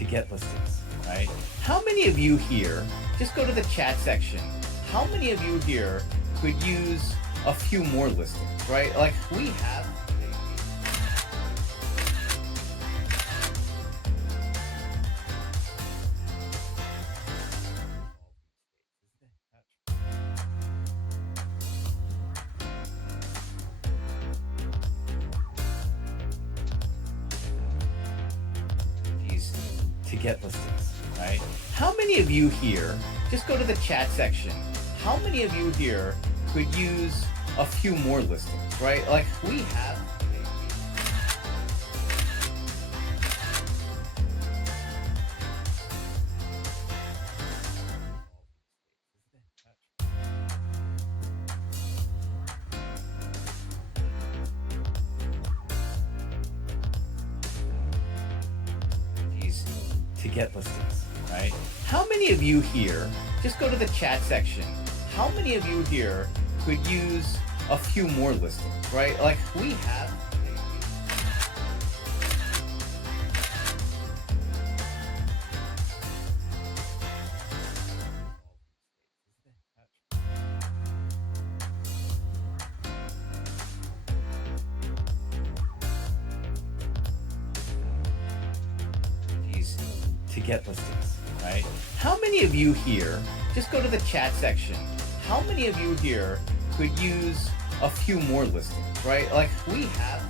to get listings, right? How many of you here, just go to the chat section, how many of you here could use a few more listings, right? Like we have. To get listings, right? How many of you here, just go to the chat section, how many of you here could use a few more listings, right? Like we have. To get listings, right? How many of you here, just go to the chat section, how many of you here could use a few more listings, right? Like we have. To get listings, right? How many of you here, just go to the chat section, how many of you here could use a few more listings, right? Like we have.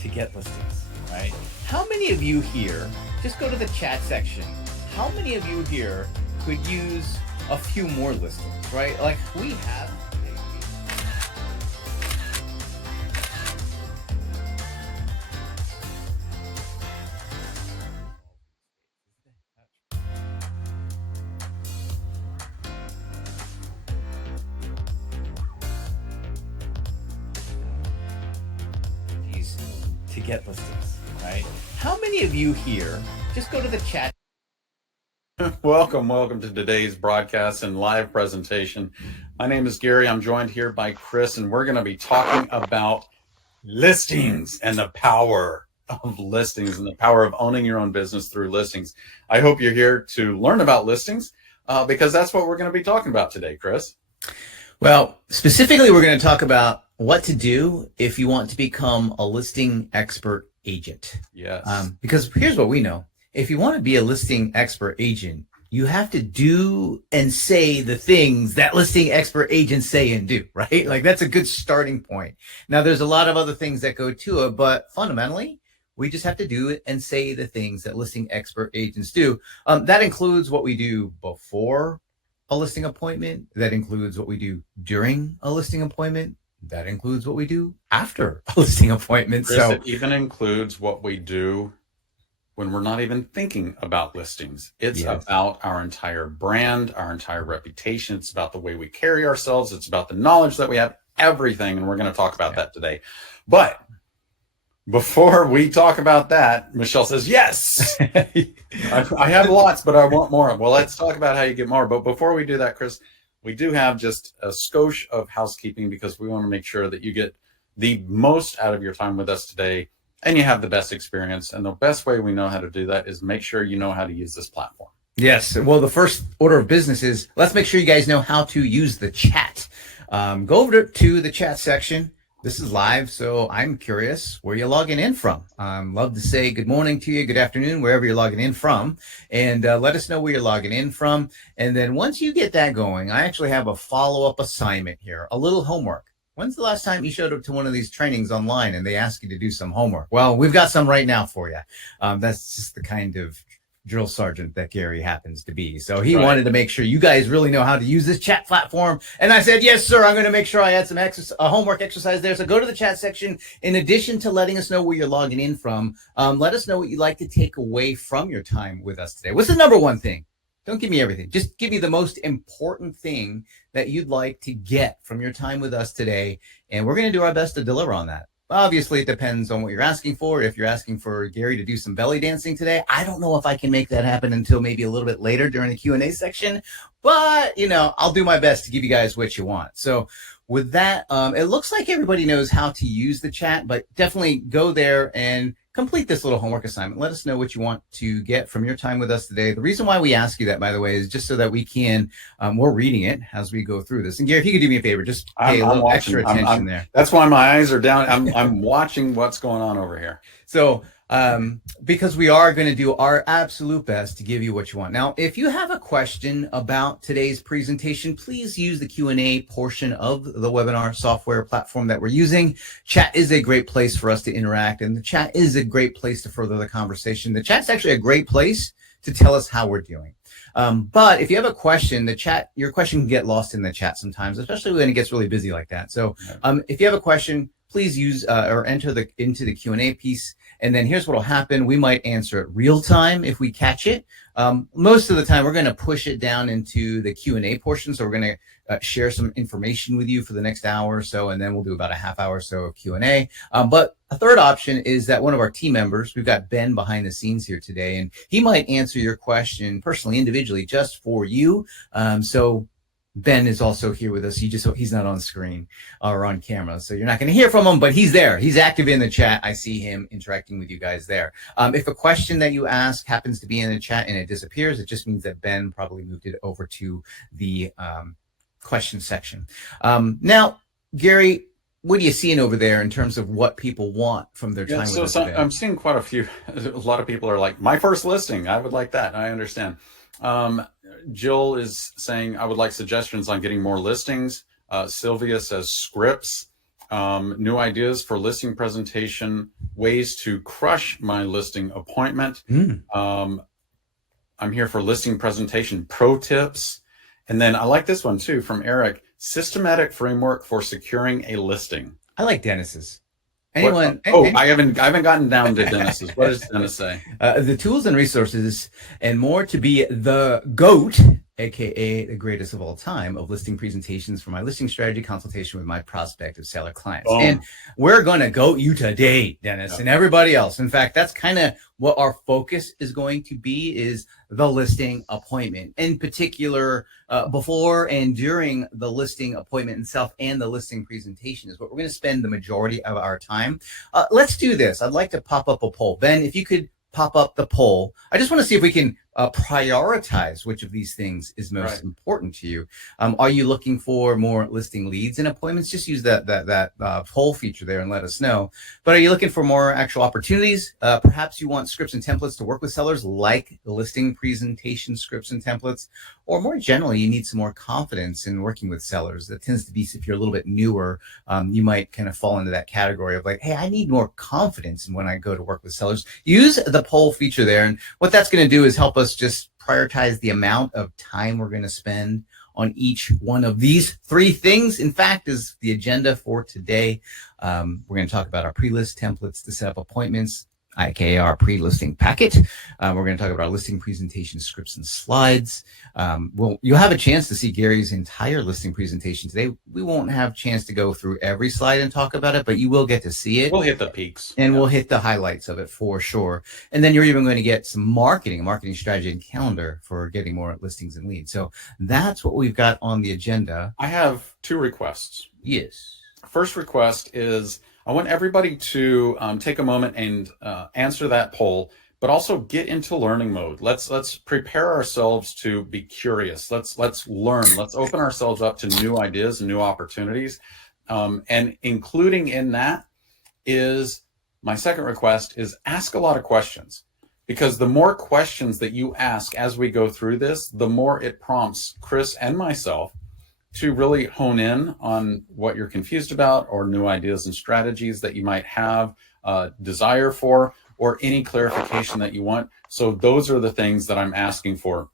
To get listings, right? How many of you here, just go to the chat section, how many of you here could use a few more listings, right? Like we have. To get listings, right? How many of you here, just go to the chat. Welcome to today's broadcast and live presentation. My name is Gary. I'm joined here by Chris, and we're going to be talking about listings and the power of listings and the power of owning your own business through listings. I hope you're here to learn about listings because that's what we're going to be talking about today, Chris. Well, specifically, we're going to talk about what to do if you want to become a listing expert agent. Yes. Because here's what we know. If you want to be a listing expert agent, you have to do and say the things that listing expert agents say and do, right? Like that's a good starting point. Now, there's a lot of other things that go to it, but fundamentally, we just have to do it and say the things that listing expert agents do. That includes what we do before a listing appointment. That includes what we do during a listing appointment. That includes what we do after a listing appointment. Chris, so it even includes what we do when we're not even thinking about listings. It's about our entire brand, our entire reputation. It's about the way we carry ourselves. It's about the knowledge that we have, everything. And we're going to talk about that today. But before we talk about that, Michelle says, yes, I have lots, but I want more. Well, let's talk about how you get more. But before we do that, Chris, we do have just a skosh of housekeeping because we want to make sure that you get the most out of your time with us today and you have the best experience. And the best way we know how to do that is make sure you know how to use this platform. Yes. Well, the first order of business is let's make sure you guys know how to use the chat. Go over to the chat section. This is live, so I'm curious where you're logging in from. Love to say good morning to you, good afternoon, wherever you're logging in from, and let us know where you're logging in from. And then once you get that going, I actually have a follow-up assignment here, a little homework. When's the last time you showed up to one of these trainings online and they ask you to do some homework? Well, we've got some right now for you. That's just the kind of drill sergeant that Gary happens to be. So he wanted to make sure you guys really know how to use this chat platform. And I said, yes, sir, I'm going to make sure I add some homework exercise there. So go to the chat section. In addition to letting us know where you're logging in from, let us know what you'd like to take away from your time with us today. What's the number one thing? Don't give me everything. Just give me the most important thing that you'd like to get from your time with us today. And we're going to do our best to deliver on that. Obviously, it depends on what you're asking for. If you're asking for Gary to do some belly dancing today, I don't know if I can make that happen until maybe a little bit later during the Q&A section, but I'll do my best to give you guys what you want. So with that, it looks like everybody knows how to use the chat, but definitely go there and complete this little homework assignment. Let us know what you want to get from your time with us today. The reason why we ask you that, by the way, is just so that we can, we're reading it as we go through this. And Gary, if you could do me a favor, just pay a little extra attention there. That's why my eyes are down. I'm watching what's going on over here. So, because we are going to do our absolute best to give you what you want. Now, if you have a question about today's presentation, please use the Q&A portion of the webinar software platform that we're using. Chat is a great place for us to interact, and the chat is a great place to further the conversation. The chat's actually a great place to tell us how we're doing. But if you have a question, your question can get lost in the chat sometimes, especially when it gets really busy like that. So if you have a question, please use or enter into the Q&A piece. And then here's what will happen. We might answer it real time if we catch it. Most of the time, we're going to push it down into the Q&A portion. So we're going to share some information with you for the next hour or so, and then we'll do about a half hour or so of Q&A. But a third option is that one of our team members, we've got Ben behind the scenes here today, and he might answer your question personally, individually, just for you. So Ben is also here with us. He's not on screen or on camera, so you're not going to hear from him, but he's there. He's active in the chat. I see him interacting with you guys there. If a question that you ask happens to be in the chat and it disappears, it just means that Ben probably moved it over to the question section. Now, Gary, what are you seeing over there in terms of what people want from their time with us today? I'm seeing quite a few. A lot of people are like, my first listing, I would like that. I understand. Jill is saying, I would like suggestions on getting more listings. Sylvia says scripts, new ideas for listing presentation, ways to crush my listing appointment. I'm here for listing presentation pro tips. And then I like this one too from Eric, systematic framework for securing a listing. I like Dennis's. I haven't gotten down to Dennis's. What does Dennis say? The tools and resources and more to be the GOAT, aka the greatest of all time, of listing presentations for my listing strategy consultation with my prospective seller clients. And we're going to GOAT you today, Dennis, and everybody else. In fact, that's kind of what our focus is going to be, is the listing appointment. In particular, before and during the listing appointment itself and the listing presentation is what we're going to spend the majority of our time. Let's do this. I'd like to pop up a poll. Ben, if you could pop up the poll. I just want to see if we can prioritize which of these things is most important to you. Are you looking for more listing leads and appointments? Just use that poll feature there and let us know. But are you looking for more actual opportunities? Perhaps you want scripts and templates to work with sellers, like listing presentation scripts and templates, or more generally, you need some more confidence in working with sellers. That tends to be, if you're a little bit newer, you might kind of fall into that category of like, hey, I need more confidence when I go to work with sellers. Use the poll feature there. And what that's going to do is help us just prioritize the amount of time we're going to spend on each one of these three things. In fact, is the agenda for today. We're going to talk about our pre-list templates to set up appointments, aka our pre-listing packet. We're going to talk about our listing presentation scripts and slides. Well, you'll have a chance to see Gary's entire listing presentation today. We won't have a chance to go through every slide and talk about it, but you will get to see it. We'll hit the peaks. And we'll hit the highlights of it for sure. And then you're even going to get some marketing strategy and calendar for getting more listings and leads. So that's what we've got on the agenda. I have two requests. Yes. First request is, I want everybody to take a moment and answer that poll, but also get into learning mode. Let's prepare ourselves to be curious. Let's learn. Let's open ourselves up to new ideas and new opportunities. And including in that is my second request is ask a lot of questions, because the more questions that you ask as we go through this, the more it prompts Chris and myself to really hone in on what you're confused about, or new ideas and strategies that you might have desire for, or any clarification that you want. So those are the things that I'm asking for,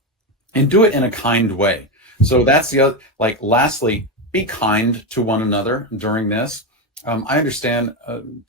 and do it in a kind way. So that's the other, lastly, be kind to one another during this. I understand,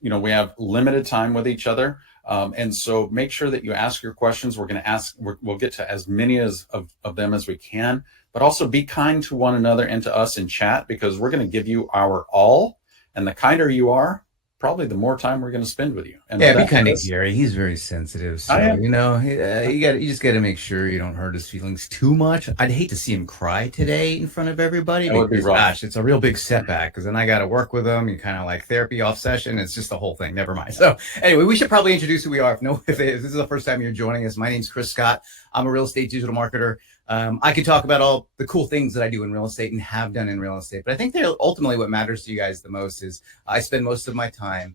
we have limited time with each other. And so make sure that you ask your questions. We'll get to as many of them as we can, but also be kind to one another and to us in chat, because we're going to give you our all. And the kinder you are, probably the more time we're going to spend with you. And Yeah, be that kind of is, Gary. He's very sensitive, I so am. you just got to make sure you don't hurt his feelings too much. I'd hate to see him cry today in front of everybody That would be because, rough. gosh, it's a real big setback. Because then I got to work with him. You kind of like therapy off session. It's just the whole thing. Never mind. So anyway, we should probably introduce who we are. If this is the first time you're joining us, my name's Chris Scott. I'm a real estate digital marketer. I could talk about all the cool things that I do in real estate and have done in real estate, but I think that ultimately what matters to you guys the most is I spend most of my time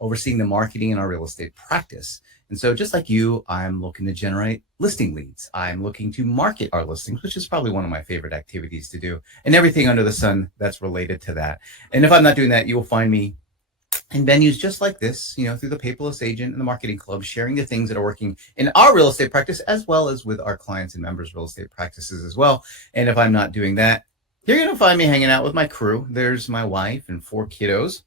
overseeing the marketing in our real estate practice. And so just like you, I'm looking to generate listing leads. I'm looking to market our listings, which is probably one of my favorite activities to do, and everything under the sun that's related to that. And if I'm not doing that, you will find me in venues just like this, through the Paperless Agent and the Marketing Club, sharing the things that are working in our real estate practice, as well as with our clients and members' real estate practices as well. And if I'm not doing that, you're going to find me hanging out with my crew. There's my wife and 4 kiddos.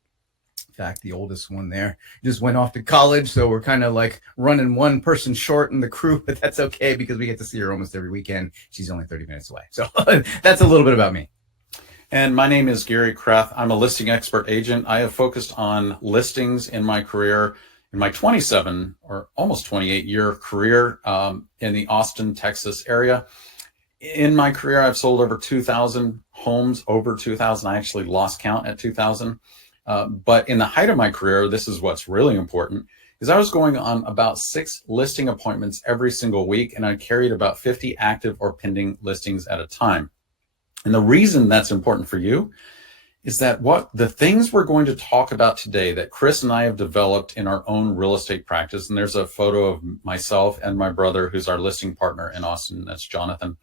In fact, the oldest one there just went off to college. So we're kind of like running one person short in the crew, but that's okay because we get to see her almost every weekend. She's only 30 minutes away. So that's a little bit about me. And my name is Gary Kreth. I'm a listing expert agent. I have focused on listings in my career, in my 27 or almost 28-year career in the Austin, Texas area. In my career, I've sold over 2,000 homes, over 2,000. I actually lost count at 2,000. But in the height of my career, this is what's really important, is I was going on about 6 listing appointments every single week, and I carried about 50 active or pending listings at a time. And the reason that's important for you is that what the things we're going to talk about today that Chris and I have developed in our own real estate practice, and there's a photo of myself and my brother, who's our listing partner in Austin, that's Jonathan.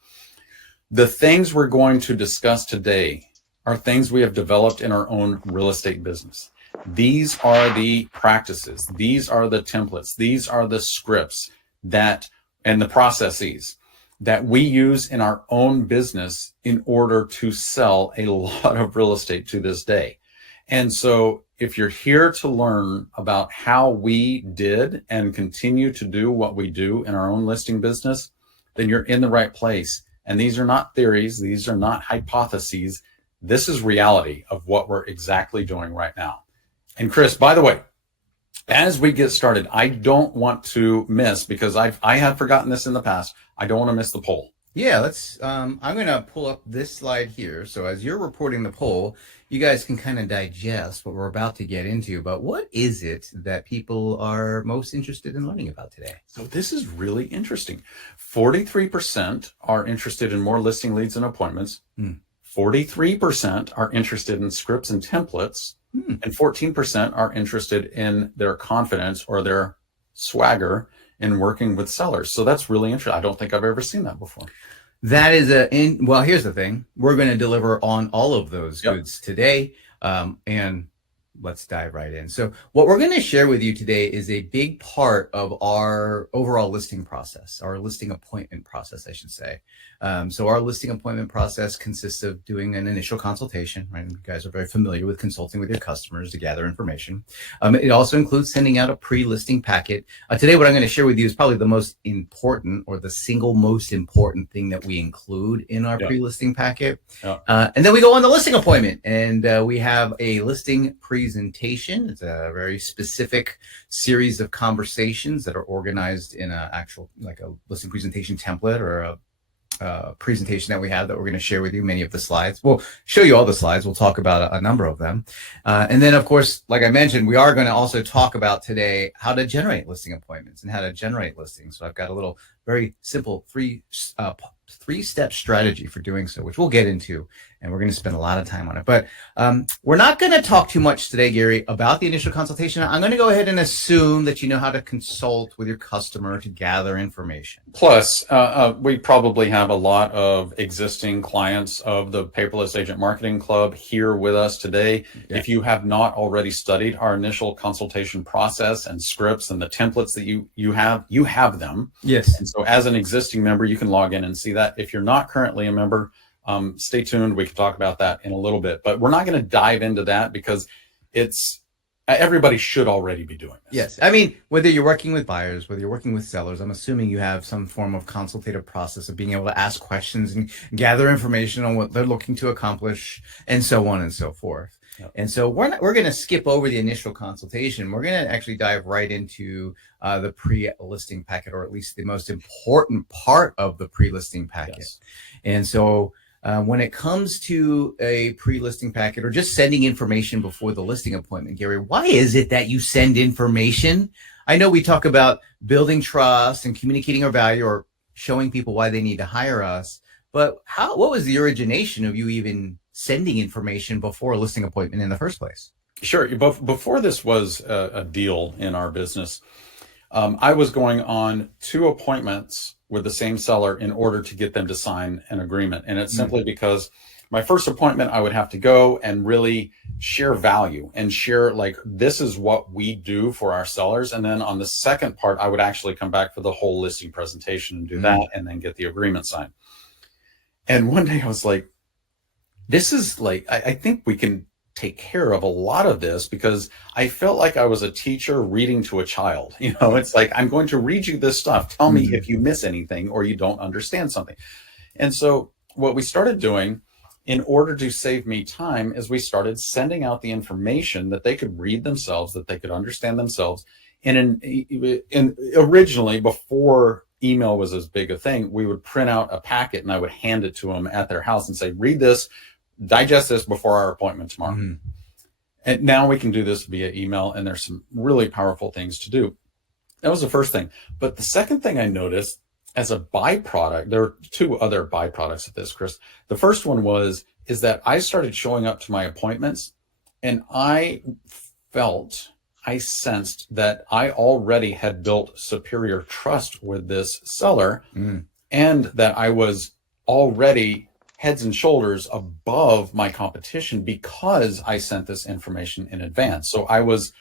The things we're going to discuss today are things we have developed in our own real estate business. These are the practices. These are the templates. These are the scripts and the processes that we use in our own business in order to sell a lot of real estate to this day. And so if you're here to learn about how we did and continue to do what we do in our own listing business, then you're in the right place. And these are not theories. These are not hypotheses. This is reality of what we're exactly doing right now. And Chris, by the way, as we get started, I don't want to miss, because I have forgotten this in the past, I don't want to miss the poll. Yeah, I'm going to pull up this slide here. So as you're reporting the poll, you guys can kind of digest what we're about to get into. But what is it that people are most interested in learning about today? So this is really interesting. 43% are interested in more listing leads and appointments. 43% are interested in scripts and templates. And 14% are interested in their confidence or their swagger in working with sellers. So that's really interesting. I don't think I've ever seen that before. That is well, here's the thing. We're going to deliver on all of those goods today. And let's dive right in. So what we're going to share with you today is a big part of our overall listing process, our listing appointment process, I should say. So our listing appointment process consists of doing an initial consultation, right? You guys are very familiar with consulting with your customers to gather information. It also includes sending out a pre-listing packet. Today, what I'm going to share with you is probably the most important, or the single most important thing that we include in our pre-listing packet. And then we go on the listing appointment, and we have a listing presentation. It's a very specific series of conversations that are organized in a actual, like a listing presentation template, or a presentation that we have that we're going to share with you. Many of the slides, we'll show you all the slides. We'll talk about a number of them. And then, of course, like I mentioned, we are going to also talk about today how to generate listing appointments and how to generate listings. So I've got a little very simple three-step strategy for doing so, which we'll get into, and we're going to spend a lot of time on it. But we're not going to talk too much today, Gary, about the initial consultation. I'm going to go ahead and assume that you know how to consult with your customer to gather information. Plus, we probably have a lot of existing clients of the Paperless Agent Marketing Club here with us today. Yeah. If you have not already studied our initial consultation process and scripts and the templates that you have them. Yes. And so as an existing member, you can log in and see that. If you're not currently a member, stay tuned. We can talk about that in a little bit, but we're not going to dive into that because it's everybody should already be doing this. Yes. I mean, whether you're working with buyers, whether you're working with sellers, I'm assuming you have some form of consultative process of being able to ask questions and gather information on what they're looking to accomplish and so on and so forth. Yep. And so we're going to skip over the initial consultation. We're going to actually dive right into the pre-listing packet, or at least the most important part of the pre-listing packet. Yes. And so when it comes to a pre-listing packet or just sending information before the listing appointment, Gary, why is it that you send information? I know we talk about building trust and communicating our value or showing people why they need to hire us, but what was the origination of you even sending information before a listing appointment in the first place? Sure. Before this was a deal in our business, I was going on 2 appointments with the same seller in order to get them to sign an agreement. And it's simply because my first appointment, I would have to go and really share value and share, like, this is what we do for our sellers. And then on the second part, I would actually come back for the whole listing presentation and do that, and then get the agreement signed. And one day I was like, this is like, I think we can take care of a lot of this, because I felt like I was a teacher reading to a child. You know, it's like, I'm going to read you this stuff. Tell me if you miss anything or you don't understand something. And so what we started doing in order to save me time is we started sending out the information that they could read themselves, that they could understand themselves. And originally, before email was as big a thing, we would print out a packet and I would hand it to them at their house and say, read this, digest this before our appointment tomorrow. And now we can do this via email, and there's some really powerful things to do. That was the first thing. But the second thing I noticed as a byproduct, there are 2 other byproducts of this, Chris. The first one is that I started showing up to my appointments, and I sensed that I already had built superior trust with this seller, and that I was already heads and shoulders above my competition because I sent this information in advance. So I was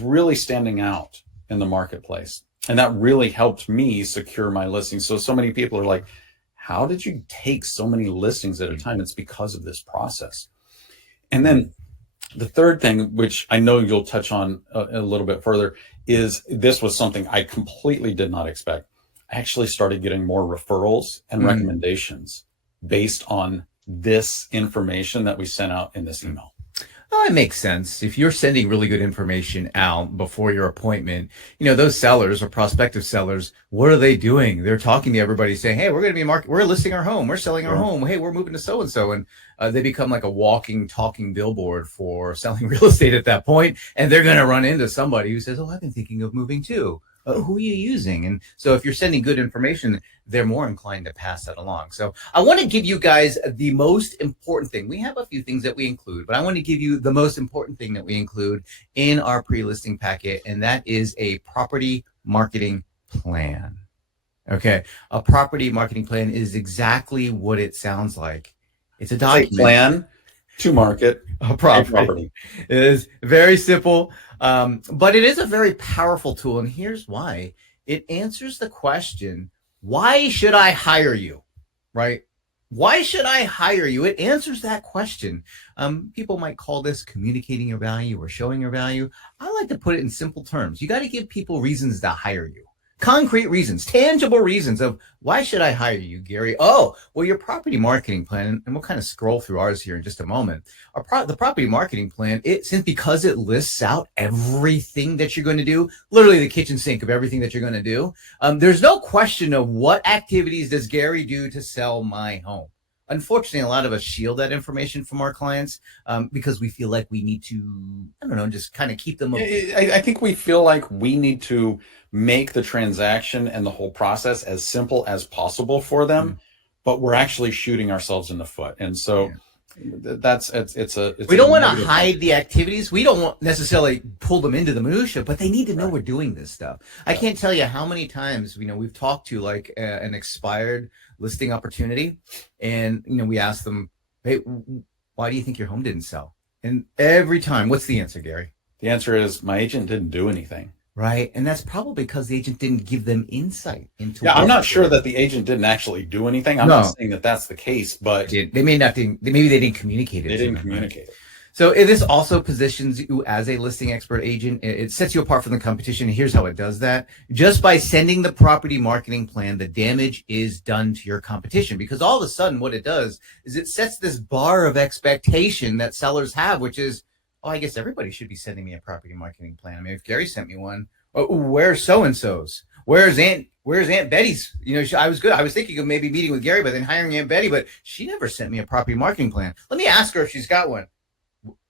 really standing out in the marketplace, and that really helped me secure my listings. So many people are like, how did you take so many listings at a time? It's because of this process. And then the third thing, which I know you'll touch on a little bit further, is this was something I completely did not expect. I actually started getting more referrals and recommendations based on this information that we sent out in this email. Well, it makes sense. If you're sending really good information out before your appointment, you know, those sellers or prospective sellers, what are they doing? They're talking to everybody saying, hey, we're going to be we're listing our home. We're selling our home. Hey, we're moving to so-and-so. And they become like a walking, talking billboard for selling real estate at that point. And they're going to run into somebody who says, oh, I've been thinking of moving too. Who are you using? And so if you're sending good information, they're more inclined to pass that along. So I want to give you guys the most important thing. We have a few things that we include, but I want to give you the most important thing that we include in our pre-listing packet, and that is a property marketing plan. Okay. A property marketing plan is exactly what it sounds like. It's a document. It's a plan to market a property. It is very simple, but it is a very powerful tool. And here's why. It answers the question, why should I hire you? Right? Why should I hire you? It answers that question. People might call this communicating your value or showing your value. I like to put it in simple terms. You got to give people reasons to hire you. Concrete reasons, tangible reasons of why should I hire you, Gary? Oh, well, your property marketing plan, and we'll kind of scroll through ours here in just a moment. The property marketing plan, because it lists out everything that you're going to do, literally the kitchen sink of everything that you're going to do. There's no question of what activities does Gary do to sell my home. Unfortunately, a lot of us shield that information from our clients because we feel like we need to, I don't know, just kind of keep them. I think we feel like we need to make the transaction and the whole process as simple as possible for them, but we're actually shooting ourselves in the foot. And so we don't want to hide the activities. We don't want necessarily pull them into the minutia, but they need to know we're doing this stuff. I can't tell you how many times, we've talked to like an expired listing opportunity, and we ask them, hey, why do you think your home didn't sell? And every time, what's the answer, Gary? The answer is my agent didn't do anything. Right. And that's probably because the agent didn't give them insight into. Yeah, I'm not sure that the agent didn't actually do anything. I'm not saying that that's the case, but maybe they didn't communicate it. They didn't communicate it. So this also positions you as a listing expert agent. It sets you apart from the competition. Here's how it does that. Just by sending the property marketing plan, the damage is done to your competition, because all of a sudden what it does is it sets this bar of expectation that sellers have, which is, oh, I guess everybody should be sending me a property marketing plan. I mean, if Gary sent me one, where's so-and-so's? Where's Aunt Betty's? I was good. I was thinking of maybe meeting with Gary, but then hiring Aunt Betty, but she never sent me a property marketing plan. Let me ask her if she's got one.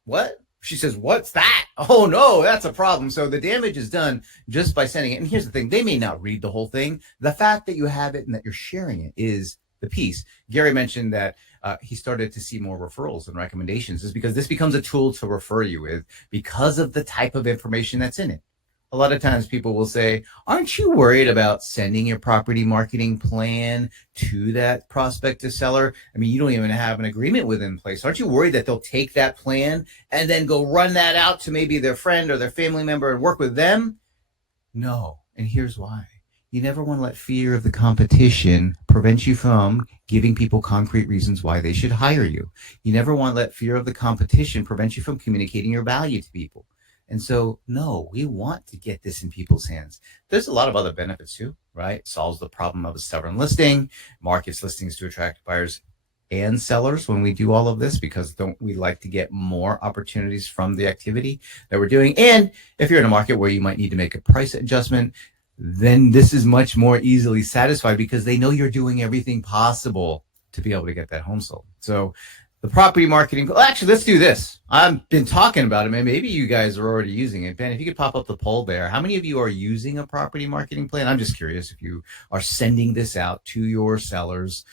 What? She says, what's that? Oh no, that's a problem. So the damage is done just by sending it. And here's the thing. They may not read the whole thing. The fact that you have it and that you're sharing it is the piece. Gary mentioned that he started to see more referrals and recommendations is because this becomes a tool to refer you with because of the type of information that's in it. A lot of times people will say, aren't you worried about sending your property marketing plan to that prospective seller? I mean, you don't even have an agreement with them in place. Aren't you worried that they'll take that plan and then go run that out to maybe their friend or their family member and work with them? No. And here's why. You never want to let fear of the competition prevent you from giving people concrete reasons why they should hire you. You never want to let fear of the competition prevent you from communicating your value to people. And so, no, we want to get this in people's hands. There's a lot of other benefits too, right? Solves the problem of a stubborn listing, markets listings to attract buyers and sellers when we do all of this, because don't we like to get more opportunities from the activity that we're doing? And if you're in a market where you might need to make a price adjustment, then this is much more easily satisfied because they know you're doing everything possible to be able to get that home sold. So the property marketing, actually, let's do this. I've been talking about it, man. Maybe you guys are already using it. Ben, if you could pop up the poll there. How many of you are using a property marketing plan? I'm just curious if you are sending this out to your sellers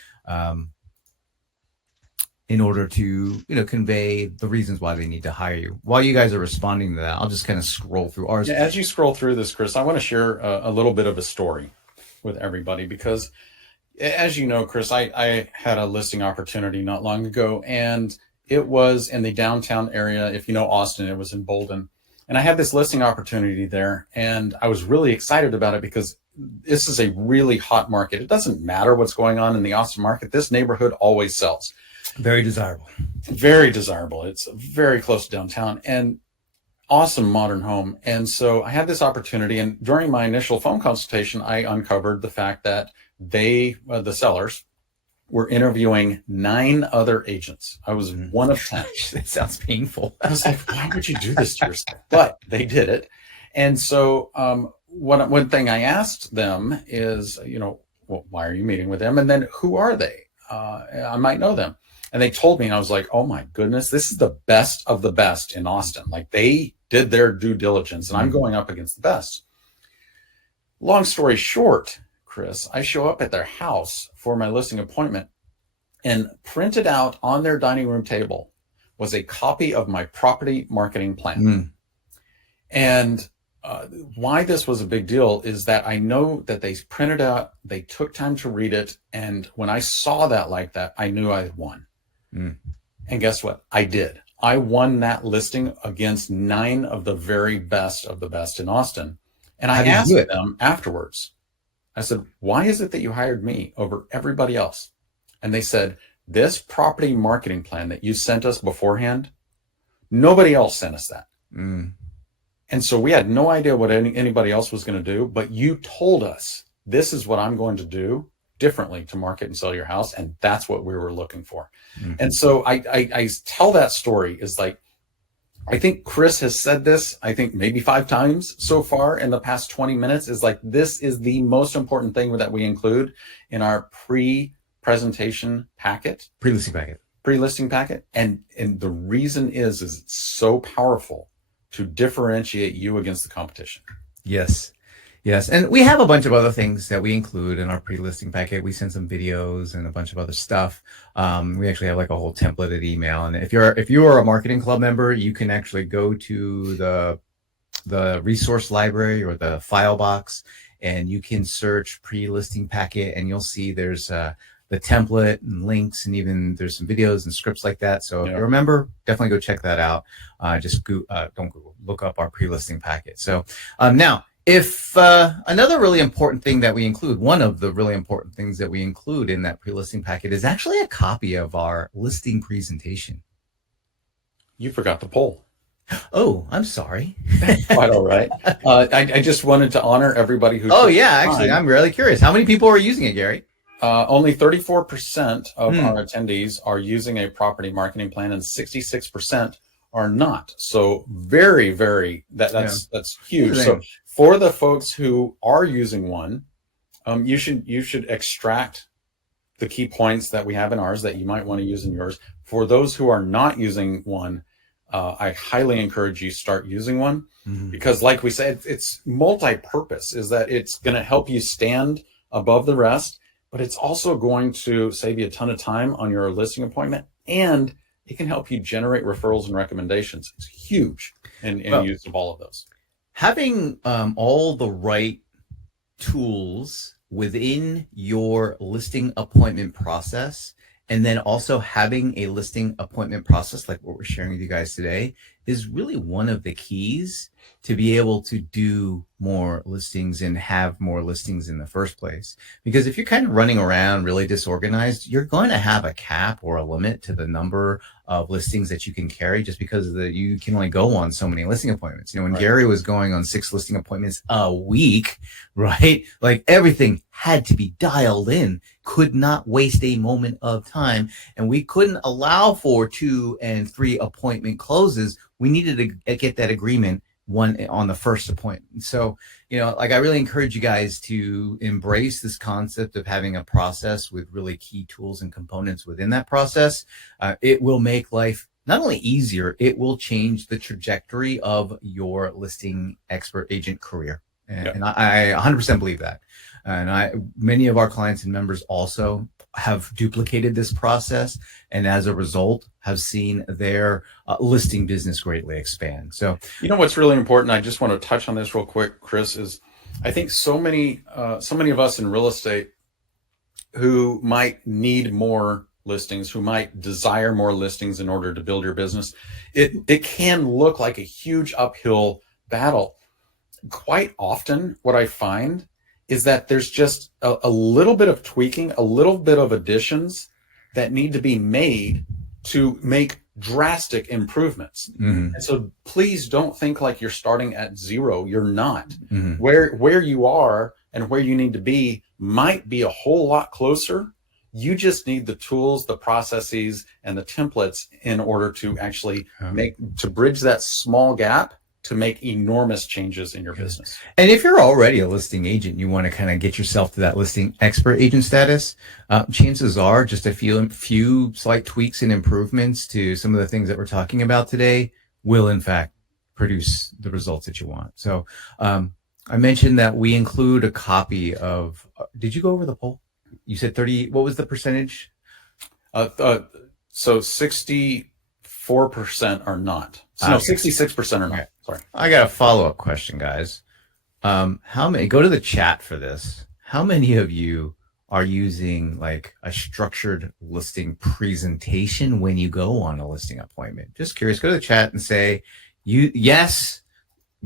in order to, convey the reasons why they need to hire you. While you guys are responding to that, I'll just kind of scroll through ours. Yeah, as you scroll through this, Chris, I want to share a little bit of a story with everybody because, as you know, Chris, I had a listing opportunity not long ago, and it was in the downtown area. If you know Austin, it was in Bolden. And I had this listing opportunity there, and I was really excited about it because this is a really hot market. It doesn't matter what's going on in the Austin market. This neighborhood always sells. Very desirable. Very desirable. It's very close to downtown and awesome modern home. And so I had this opportunity, and during my initial phone consultation, I uncovered the fact that the sellers were interviewing 9 other agents. I was one of 10. That sounds painful. I was like, why would you do this to yourself? But they did it. And so one thing I asked them is, well, why are you meeting with them? And then who are they? I might know them. And they told me, and I was like, oh my goodness, this is the best of the best in Austin. Like, they did their due diligence, and I'm going up against the best. Long story short, Chris, I show up at their house for my listing appointment, and printed out on their dining room table was a copy of my property marketing plan. And why this was a big deal is that I know that they printed out, they took time to read it. And when I saw that like that, I knew I had won. And guess what? I did. I won that listing against 9 of the very best of the best in Austin. And I asked them afterwards, I said, why is it that you hired me over everybody else? And they said, this property marketing plan that you sent us beforehand, nobody else sent us that. And so we had no idea what anybody else was going to do, but you told us, this is what I'm going to do differently to market and sell your house. And that's what we were looking for. And so I tell that story is like, I think Chris has said this, I think maybe 5 times so far in the past 20 minutes, is like, this is the most important thing that we include in our pre-presentation packet, pre-listing packet. And the reason is it's so powerful to differentiate you against the competition. Yes. And we have a bunch of other things that we include in our pre-listing packet. We send some videos and a bunch of other stuff. We actually have like a whole templated email. And if you're a marketing club member, you can actually go to the resource library or the file box, and you can search pre-listing packet, and you'll see there's the template and links, and even there's some videos and scripts like that. So if you remember, definitely go check that out. Just don't Google, look up our pre-listing packet. So now, if another really important thing that we include, one of the really important things that we include in that pre-listing packet is actually a copy of our listing presentation. You forgot the poll. Oh, I'm sorry. Quite all right. I just wanted to honor everybody who Oh took yeah, the actually, time. I'm really curious. How many people are using it, Gary? Only 34% of Hmm. our attendees are using a property marketing plan, and 66% are not. So very, very Yeah. that's Here's the huge. So thing. for the folks who are using one, you should extract the key points that we have in ours that you might want to use in yours. For those who are not using one, I highly encourage you start using one Mhm. because, like we said, it's multi-purpose. Is that it's going to help you stand above the rest, but it's also going to save you a ton of time on your listing appointment, and it can help you generate referrals and recommendations. It's huge in Well, use of all of those. having all the right tools within your listing appointment process, and then also having a listing appointment process like what we're sharing with you guys today is really one of the keys to be able to do more listings and have more listings in the first place. Because if you're kind of running around really disorganized, you're going to have a cap or a limit to the number of listings that you can carry, just because you can only go on so many listing appointments. You know, when Right. Gary was going on 6 listing appointments a week, right? Like everything had to be dialed in, could not waste a moment of time. And we couldn't allow for 2 and 3 appointment closes. We needed to get that agreement one on the first appointment. So, you know, like I really encourage you guys to embrace this concept of having a process with really key tools and components within that process. It will make life not only easier, it will change the trajectory of your listing expert agent career. Yeah. And I 100% believe that. And many of our clients and members also have duplicated this process, and as a result have seen their listing business greatly expand. So, You know what's really important? I just want to touch on this real quick, Chris. Is I think so many of us in real estate who might need more listings, who might desire more listings in order to build your business, it can look like a huge uphill battle. Quite often, what I find is that there's just a little bit of tweaking, a little bit of additions that need to be made to make drastic improvements. mhm, And so please don't think like you're starting at zero. You're not. mhm. Where you are and where you need to be might be a whole lot closer. You just need the tools, the processes, and the templates in order to actually to bridge that small gap to make enormous changes in your business. And if you're already a listing agent, you want to kind of get yourself to that listing expert agent status. Chances are just a few slight tweaks and improvements to some of the things that we're talking about today will, in fact, produce the results that you want. So, I mentioned that we include a copy of. Did you go over the poll? You said 30. What was the percentage? Uh, uh, so 64% are not. So no, Okay. 66% are not. Okay. Sorry. I got a follow-up question, guys. How many, go to the chat for this. How many of you are using like a structured listing presentation when you go on a listing appointment? Just curious, go to the chat and say, yes,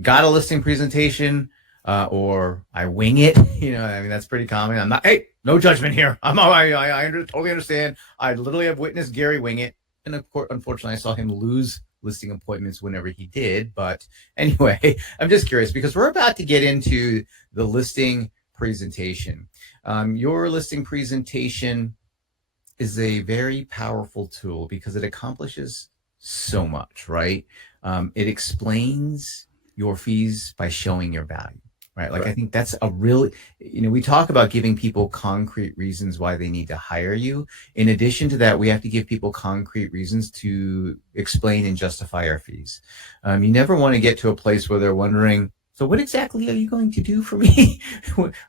got a listing presentation, or I wing it. You know, I mean, that's pretty common. I'm not, hey, no judgment here. Totally understand. I literally have witnessed Gary wing it. And of course, unfortunately, I saw him lose listing appointments whenever he did. But anyway, I'm just curious because we're about to get into the listing presentation. Your listing presentation is a very powerful tool because it accomplishes so much, right? It explains your fees by showing your value, right? Like, I think that's a really, we talk about giving people concrete reasons why they need to hire you. In addition to that, we have to give people concrete reasons to explain and justify our fees. You never want to get to a place where they're wondering, so what exactly are you going to do for me?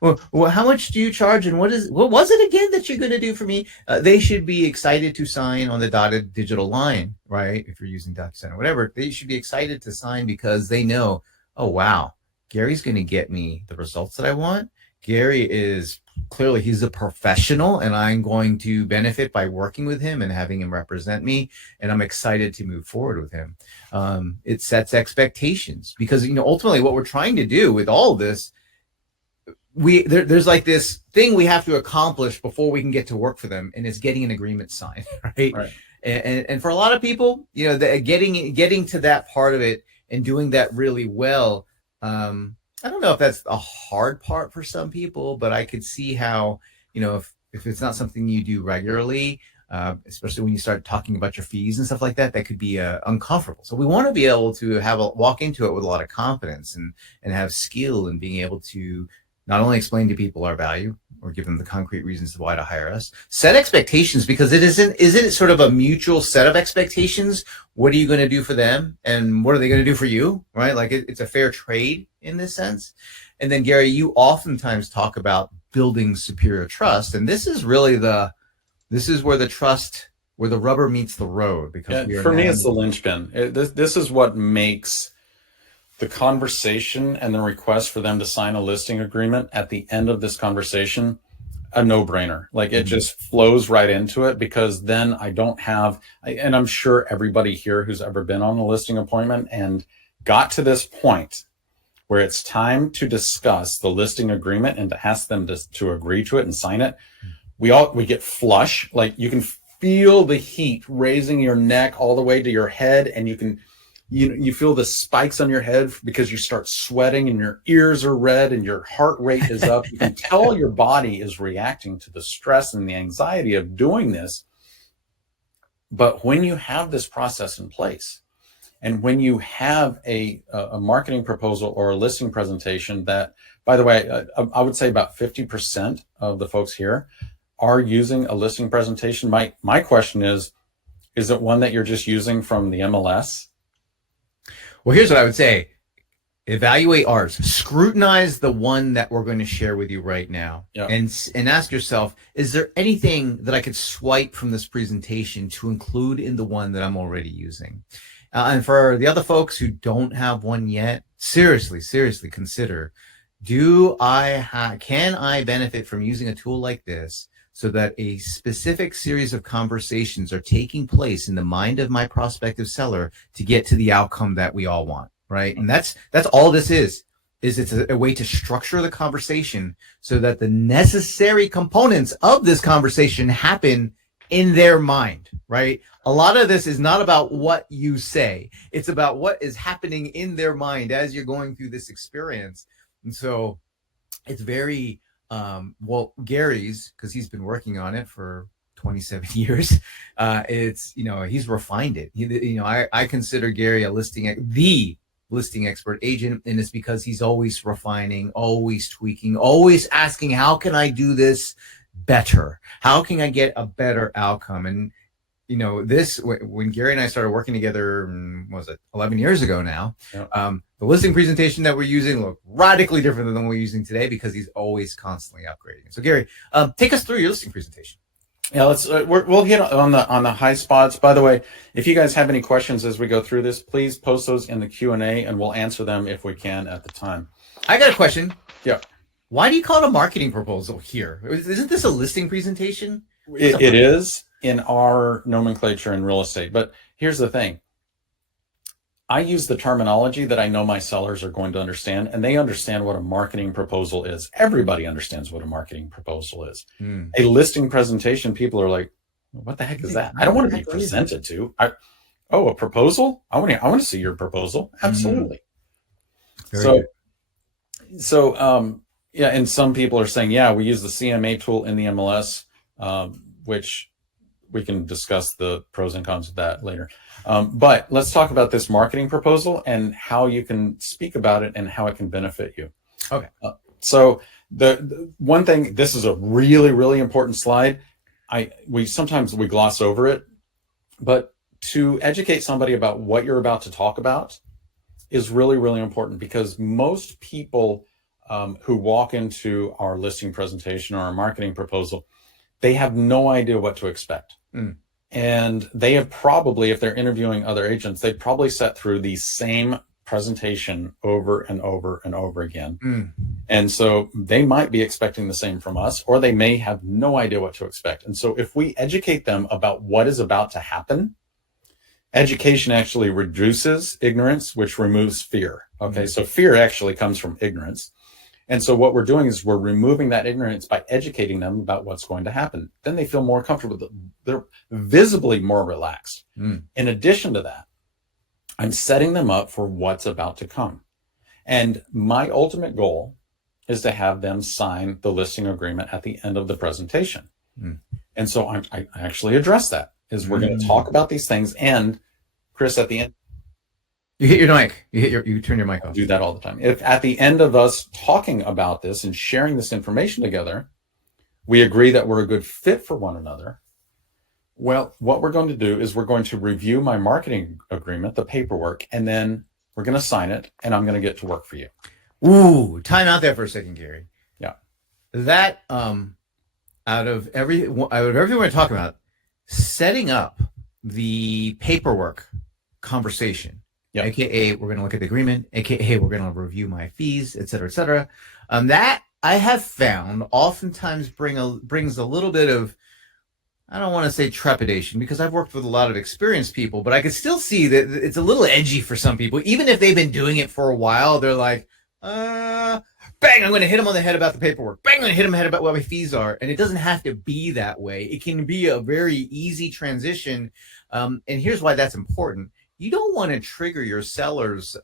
Well, how much do you charge? And what was it again that you're going to do for me? They should be excited to sign on the dotted digital line, right? If you're using DocuSign or whatever, they should be excited to sign because they know, oh, wow, Gary's going to get me the results that I want. Gary is clearly, he's a professional and I'm going to benefit by working with him and having him represent me. And I'm excited to move forward with him. It sets expectations because, ultimately what we're trying to do with all of this, there's like this thing we have to accomplish before we can get to work for them, and it's getting an agreement signed, right? And for a lot of people, getting to that part of it and doing that really well, I don't know if that's a hard part for some people, but I could see how, if it's not something you do regularly, especially when you start talking about your fees and stuff like that, that could be uncomfortable. So we want to be able to walk into it with a lot of confidence and have skill in being able to not only explain to people our value or give them the concrete reasons why to hire us, set expectations, because isn't it sort of a mutual set of expectations? What are you going to do for them and what are they going to do for you? Right? Like it's a fair trade in this sense. And then Gary, you oftentimes talk about building superior trust. And this is really where the rubber meets the road, because for me, it's the linchpin. This is what makes the conversation and the request for them to sign a listing agreement at the end of this conversation a no-brainer. Like it just flows right into it, because then I don't have, and I'm sure everybody here who's ever been on a listing appointment and got to this point where it's time to discuss the listing agreement and to ask them to agree to it and sign it, we get flush. Like you can feel the heat raising your neck all the way to your head, and you feel the spikes on your head because you start sweating and your ears are red and your heart rate is up. You can tell your body is reacting to the stress and the anxiety of doing this. But when you have this process in place, and when you have a marketing proposal or a listing presentation that, by the way, I would say about 50% of the folks here are using a listing presentation. My question is it one that you're just using from the MLS? Well, here's what I would say. Evaluate ours. Scrutinize the one that we're going to share with you right now. Yep. And ask yourself, is there anything that I could swipe from this presentation to include in the one that I'm already using? And for the other folks who don't have one yet, seriously consider, can I benefit from using a tool like this so that a specific series of conversations are taking place in the mind of my prospective seller to get to the outcome that we all want, right? And that's all this is it's a way to structure the conversation so that the necessary components of this conversation happen in their mind, right? A lot of this is not about what you say. It's about what is happening in their mind as you're going through this experience. And so it's very, Gary's, because he's been working on it for 27 years, he's refined it. I consider Gary the listing expert agent, and it's because he's always refining, always tweaking, always asking, how can I do this better? How can I get a better outcome? And when Gary and I started working together, what was it, 11 years ago now? Yeah. The listing presentation that we're using looked radically different than the one we're using today, because he's always constantly upgrading. So Gary, take us through your listing presentation. Yeah, we'll hit on the high spots. By the way, if you guys have any questions as we go through this, please post those in the Q&A and we'll answer them if we can at the time. I got a question. Yeah. Why do you call it a marketing proposal here? Isn't this a listing presentation? It is in our nomenclature in real estate. But here's the thing. I use the terminology that I know my sellers are going to understand, and they understand what a marketing proposal is. Everybody understands what a marketing proposal is. A listing presentation, people are like, what the heck is that? I don't want to be presented to. A proposal? I want to see your proposal. Absolutely. Yeah, and some people are saying, yeah, we use the CMA tool in the MLS, which we can discuss the pros and cons of that later. But let's talk about this marketing proposal and how you can speak about it and how it can benefit you. Okay. So the one thing, this is a really, really important slide. Sometimes we gloss over it, but to educate somebody about what you're about to talk about is really, really important, because most people who walk into our listing presentation or our marketing proposal, they have no idea what to expect. And they have probably, if they're interviewing other agents, they probably sat through the same presentation over and over and over again. And so they might be expecting the same from us, or they may have no idea what to expect. And so if we educate them about what is about to happen, education actually reduces ignorance, which removes fear. Okay, so fear actually comes from ignorance. And so what we're doing is we're removing that ignorance by educating them about what's going to happen. Then they feel more comfortable. They're visibly more relaxed. In addition to that, I'm setting them up for what's about to come. And my ultimate goal is to have them sign the listing agreement at the end of the presentation. And so I actually address that, is we're going to talk about these things. And Chris, at the end, you hit your mic. You turn your mic off. I do that all the time. If at the end of us talking about this and sharing this information together, we agree that we're a good fit for one another, well, what we're going to do is we're going to review my marketing agreement, the paperwork, and then we're going to sign it, and I'm going to get to work for you. Ooh, time out there for a second, Gary. Yeah. That out of everything we're talking about, setting up the paperwork conversation, aka we're going to look at the agreement, aka we're going to review my fees, et cetera, et cetera. That I have found oftentimes brings a little bit of, I don't want to say trepidation, because I've worked with a lot of experienced people, but I could still see that it's a little edgy for some people. Even if they've been doing it for a while, they're like, bang, I'm going to hit them on the head about the paperwork. Bang, I'm going to hit them on the head about what my fees are. And it doesn't have to be that way. It can be a very easy transition. And here's why that's important. You don't want to trigger your seller's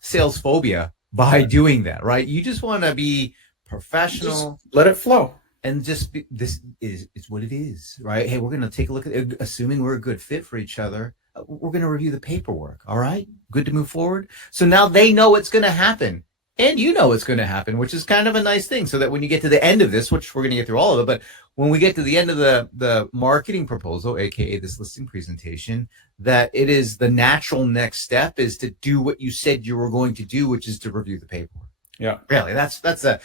sales phobia by doing that, right? You just want to be professional. Just let it flow. And just this is what it is, right? Hey, we're going to take a look at it, assuming we're a good fit for each other. We're going to review the paperwork. All right, good to move forward. So now they know what's going to happen, and you know what's going to happen, which is kind of a nice thing. So that when you get to the end of this, which we're going to get through all of it, but when we get to the end of the marketing proposal, aka this listing presentation, that it is the natural next step is to do what you said you were going to do, which is to review the paperwork. Yeah, really, that's a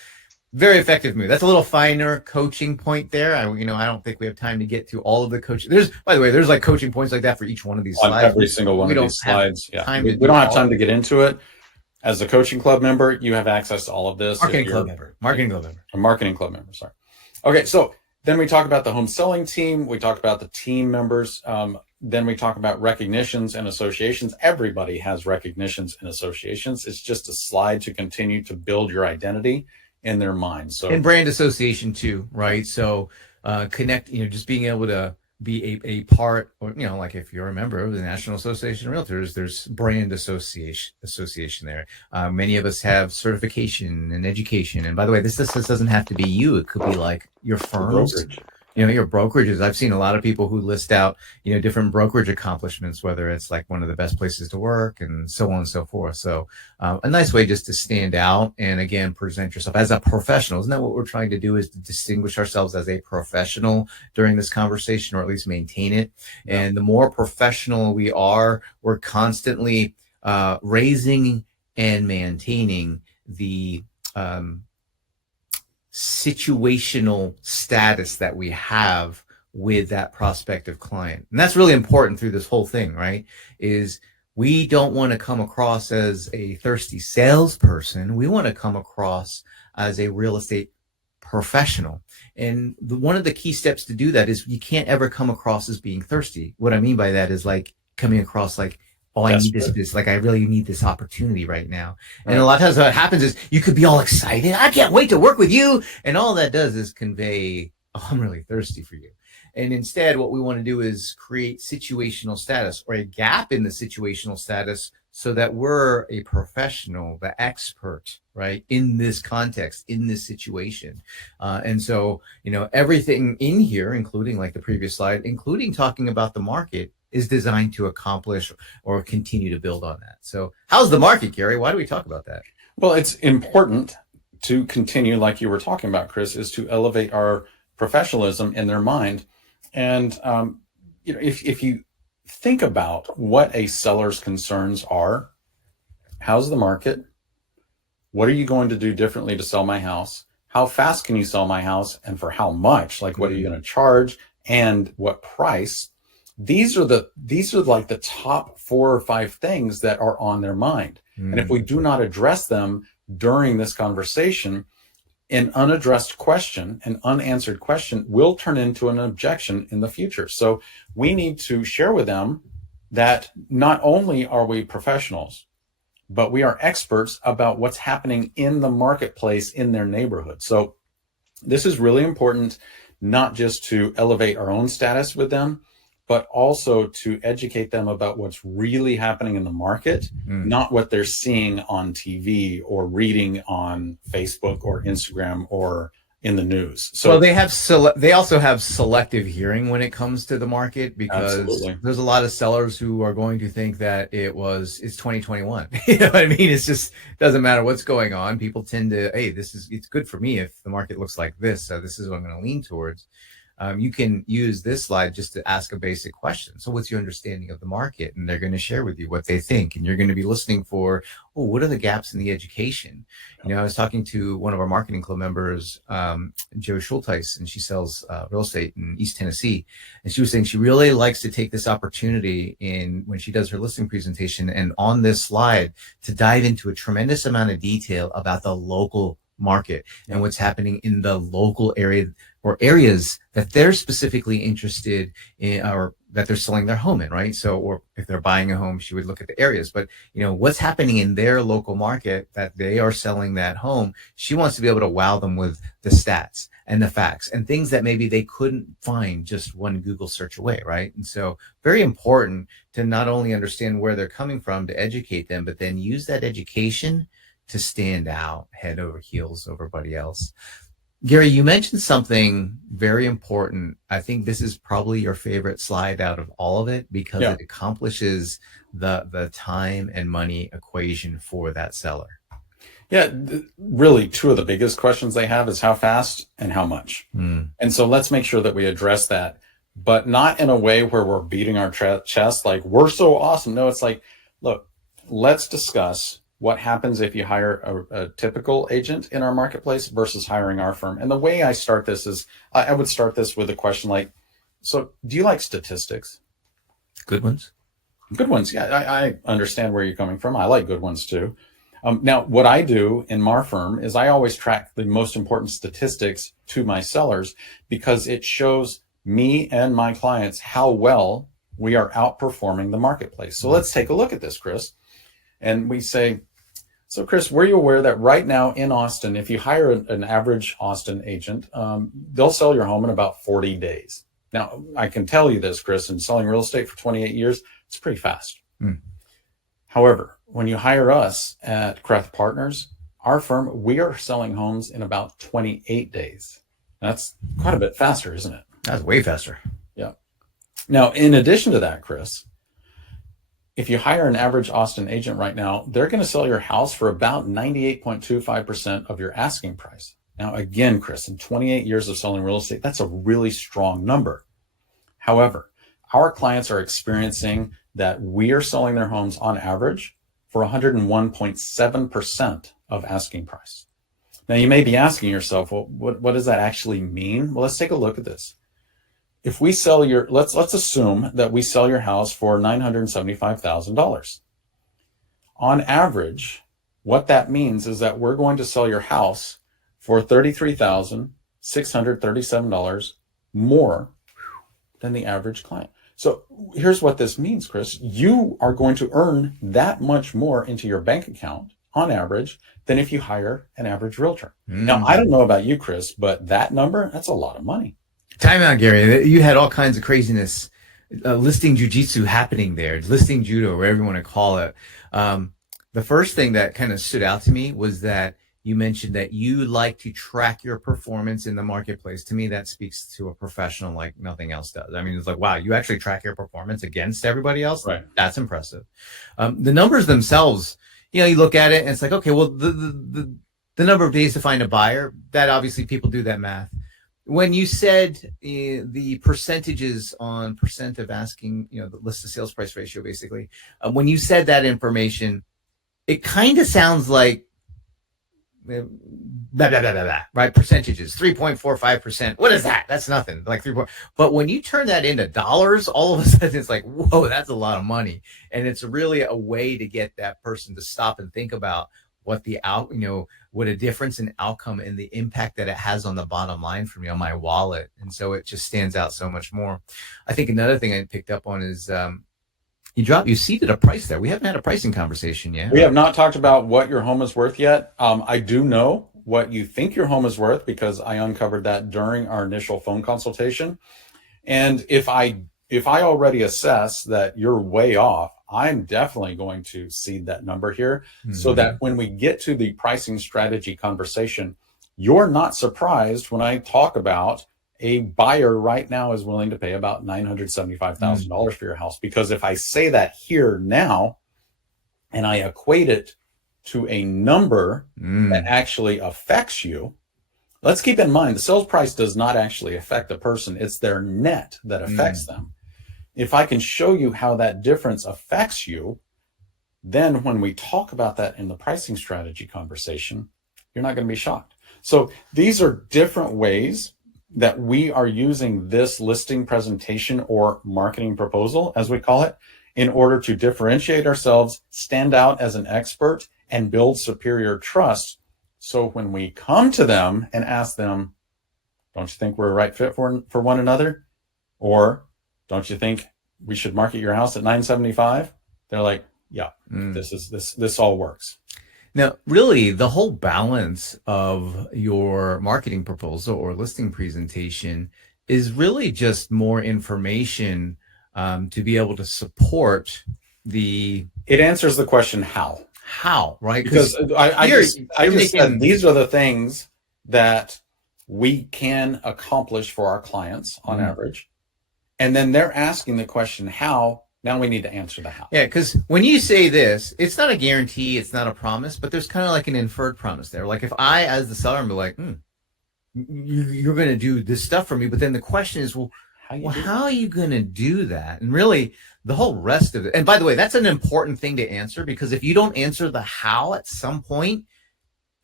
very effective move. That's a little finer coaching point there. I don't think we have time to get through all of the coaching. By the way, there's like coaching points like that for each one of these on slides. every single one of these slides. Yeah, we don't have time to get into it. As a coaching club member, you have access to all of this. Marketing club member. A marketing club member. Sorry. Okay, so then we talk about the home selling team. We talk about the team members. Then we talk about recognitions and associations. Everybody has recognitions and associations. It's just a slide to continue to build your identity in their mind. So, and brand association too, right? So connect, just being able to be a part, or like if you're a member of the National Association of Realtors, there's brand association there. Many of us have certification and education. And by the way, this doesn't have to be you. It could be like your firms. Brokerage. Your brokerages. I've seen a lot of people who list out, different brokerage accomplishments, whether it's like one of the best places to work and so on and so forth. So a nice way just to stand out and again, present yourself as a professional. Isn't that what we're trying to do, is to distinguish ourselves as a professional during this conversation, or at least maintain it. Yeah. And the more professional we are, we're constantly raising and maintaining the situational status that we have with that prospective client. And that's really important through this whole thing, right? Is we don't want to come across as a thirsty salesperson. We want to come across as a real estate professional. And one of the key steps to do that is you can't ever come across as being thirsty. What I mean by that is like coming across like, oh, I need this, like I really need this opportunity right now. And a lot of times what happens is you could be all excited. I can't wait to work with you. And all that does is convey, oh, I'm really thirsty for you. And instead, what we want to do is create situational status, or a gap in the situational status, so that we're a professional, the expert, right, in this context, in this situation. And so, everything in here, including like the previous slide, including talking about the market, is designed to accomplish or continue to build on that. So how's the market, Gary? Why do we talk about that? Well, it's important to continue, like you were talking about, Chris, is to elevate our professionalism in their mind. And, if you think about what a seller's concerns are, how's the market? What are you going to do differently to sell my house? How fast can you sell my house? And for how much? Like, what are you going to charge? And what price? These are like the top 4 or 5 things that are on their mind. And if we do not address them during this conversation, an unaddressed question, an unanswered question will turn into an objection in the future. So we need to share with them that not only are we professionals, but we are experts about what's happening in the marketplace in their neighborhood. So this is really important, not just to elevate our own status with them, but also to educate them about what's really happening in the market, not what they're seeing on TV or reading on Facebook or Instagram or in the news. So well, they also have selective hearing when it comes to the market, because absolutely. there's a lot of sellers who are going to think that it's 2021. You know what I mean? It's just doesn't matter what's going on. People tend to, hey, it's good for me if the market looks like this, so this is what I'm going to lean towards. You can use this slide just to ask a basic question. So what's your understanding of the market? And they're going to share with you what they think. And you're going to be listening for, oh, what are the gaps in the education? You know, I was talking to one of our marketing club members, Jo Schulteis, and she sells real estate in East Tennessee. And she was saying she really likes to take this opportunity when she does her listing presentation and on this slide to dive into a tremendous amount of detail about the local market and what's happening in the local area or areas that they're specifically interested in, or that they're selling their home in, right? So, or if they're buying a home, she would look at the areas, but you know, what's happening in their local market that they are selling that home. She wants to be able to wow them with the stats and the facts and things that maybe they couldn't find just one Google search away, right? And so very important to not only understand where they're coming from to educate them, but then use that education to stand out head over heels over everybody else. Gary, you mentioned something very important. I think this is probably your favorite slide out of all of it because it accomplishes the time and money equation for that seller. Yeah, really, two of the biggest questions they have is how fast and how much. And so let's make sure that we address that, but not in a way where we're beating our chest like we're so awesome. No, it's like, look, let's discuss what happens if you hire a typical agent in our marketplace versus hiring our firm. And the way I start this is I would start this with a question like, so do you like statistics? Good ones. Good ones. Yeah, I understand where you're coming from. I like good ones too. Now, what I do in my firm is I always track the most important statistics to my sellers because it shows me and my clients how well we are outperforming the marketplace. So let's take a look at this, Chris. And we say, so Chris, were you aware that right now in Austin, if you hire an average Austin agent, they'll sell your home in about 40 days. Now, I can tell you this, Chris, in selling real estate for 28 years, it's pretty fast. However, when you hire us at Craft Partners, our firm, we are selling homes in about 28 days. That's quite a bit faster, isn't it? That's way faster. Yeah. Now, in addition to that, Chris, if you hire an average Austin agent right now, they're going to sell your house for about 98.25% of your asking price. Now, again, Chris, in 28 years of selling real estate, that's a really strong number. However, our clients are experiencing that we are selling their homes on average for 101.7% of asking price. Now, you may be asking yourself, well, what does that actually mean? Well, let's take a look at this. If we sell let's assume that we sell your house for $975,000. On average, what that means is that we're going to sell your house for $33,637 more than the average client. So here's what this means, Chris. You are going to earn that much more into your bank account on average than if you hire an average realtor. Now, I don't know about you, Chris, but that number, that's a lot of money. Time out, Gary. You had all kinds of craziness, listing jujitsu happening there, listing judo, whatever you want to call it. The first thing that kind of stood out to me was that you mentioned that you like to track your performance in the marketplace. To me, that speaks to a professional like nothing else does. I mean, it's like, wow, you actually track your performance against everybody else. Right. That's impressive. The numbers themselves, you know, you look at it and it's like, okay, well, the number of days to find a buyer, that obviously people do that math. When you said the percentages on percent of asking, you know, the list to sales price ratio, basically, when you said that information, it kind of sounds like blah, blah, blah, blah, blah, right? Percentages, 3.45%. What is that? That's nothing. Like 3. But when you turn that into dollars, all of a sudden it's like, whoa, that's a lot of money. And it's really a way to get that person to stop and think about what what a difference in outcome and the impact that it has on the bottom line for me on my wallet. And so it just stands out so much more. I think another thing I picked up on is You seeded a price there. We haven't had a pricing conversation yet. We have not talked about what your home is worth yet. I do know what you think your home is worth because I uncovered that during our initial phone consultation. And if I already assess that you're way off, I'm definitely going to seed that number here so that when we get to the pricing strategy conversation, you're not surprised when I talk about a buyer right now is willing to pay about $975,000 for your house. Because if I say that here now and I equate it to a number that actually affects you, let's keep in mind the sales price does not actually affect the person. It's their net that affects them. If I can show you how that difference affects you, then when we talk about that in the pricing strategy conversation, you're not going to be shocked. So these are different ways that we are using this listing presentation or marketing proposal, as we call it, in order to differentiate ourselves, stand out as an expert, and build superior trust. So when we come to them and ask them, don't you think we're a right fit for one another? Or don't you think we should market your house at 975? They're like, yeah, this all works. Now, really, the whole balance of your marketing proposal or listing presentation is really just more information to be able to support the. It answers the question how, right? Because I just said these are the things that we can accomplish for our clients on average. And then they're asking the question, how? Now we need to answer the how. Yeah, because when you say this, it's not a guarantee, it's not a promise, but there's kind of like an inferred promise there. Like if I, as the seller, am like, you're going to do this stuff for me, but then the question is, how are you going to do that? And really, the whole rest of it. And by the way, that's an important thing to answer, because if you don't answer the how at some point,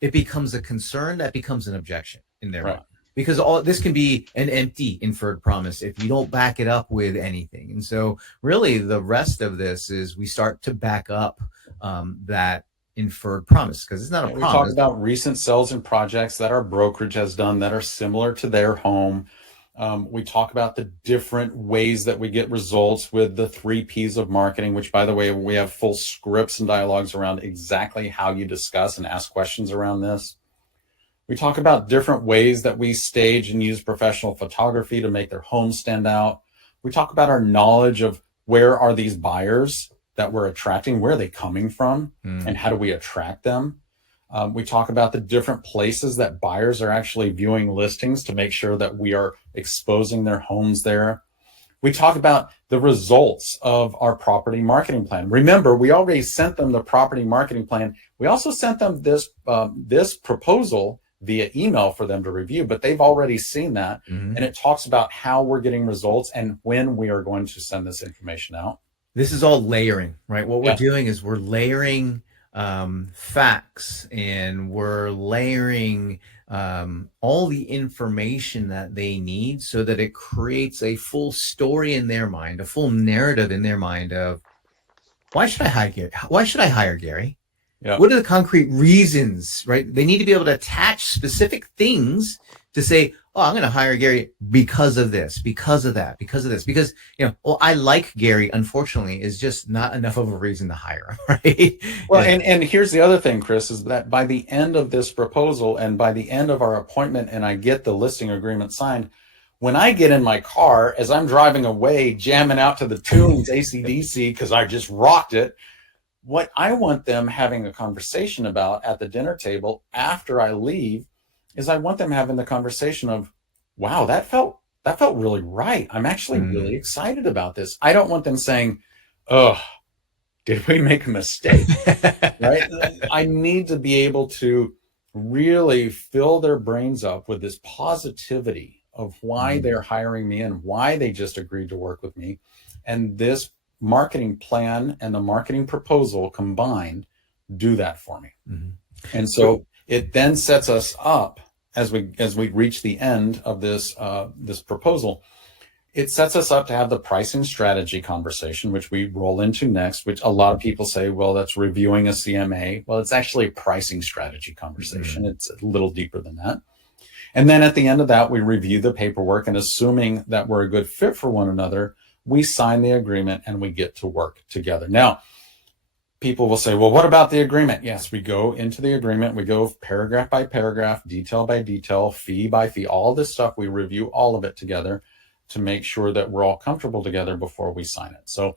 it becomes a concern that becomes an objection in their mind. Because all this can be an empty inferred promise if you don't back it up with anything. And so really the rest of this is we start to back up that inferred promise, because it's not a promise. We talk about recent sales and projects that our brokerage has done that are similar to their home. We talk about the different ways that we get results with the 3 Ps of marketing, which, by the way, we have full scripts and dialogues around exactly how you discuss and ask questions around this. We talk about different ways that we stage and use professional photography to make their home stand out. We talk about our knowledge of where are these buyers that we're attracting, where are they coming from, and how do we attract them. We talk about the different places that buyers are actually viewing listings to make sure that we are exposing their homes there. We talk about the results of our property marketing plan. Remember, we already sent them the property marketing plan. We also sent them this proposal via email for them to review, but they've already seen that. And it talks about how we're getting results and when we are going to send this information out. This is all layering, right? What we're doing is we're layering facts, and we're layering all the information that they need so that it creates a full story in their mind, a full narrative in their mind of why should I hire Gary? Why should I hire Gary? What are the concrete reasons, right? They need to be able to attach specific things to say, oh, I'm going to hire Gary because of this, because of that, because of this, because, I like Gary, unfortunately, is just not enough of a reason to hire him, right? Well, and here's the other thing, Chris, is that by the end of this proposal and by the end of our appointment and I get the listing agreement signed, when I get in my car, as I'm driving away, jamming out to the tunes, AC/DC, because I just rocked it, what I want them having a conversation about at the dinner table after I leave is I want them having the conversation of, wow, that felt really right. I'm actually really excited about this. I don't want them saying, oh, did we make a mistake? Right? I need to be able to really fill their brains up with this positivity of why they're hiring me and why they just agreed to work with me. And this marketing plan and the marketing proposal combined do that for me. And so it then sets us up as we reach the end of this proposal. It sets us up to have the pricing strategy conversation, which we roll into next, which a lot of people say, well, that's reviewing a CMA. Well, it's actually a pricing strategy conversation. It's a little deeper than that. And then at the end of that, we review the paperwork, and assuming that we're a good fit for one another, we sign the agreement and we get to work together. Now, people will say, well, what about the agreement? Yes, we go into the agreement. We go paragraph by paragraph, detail by detail, fee by fee, all this stuff. We review all of it together to make sure that we're all comfortable together before we sign it. So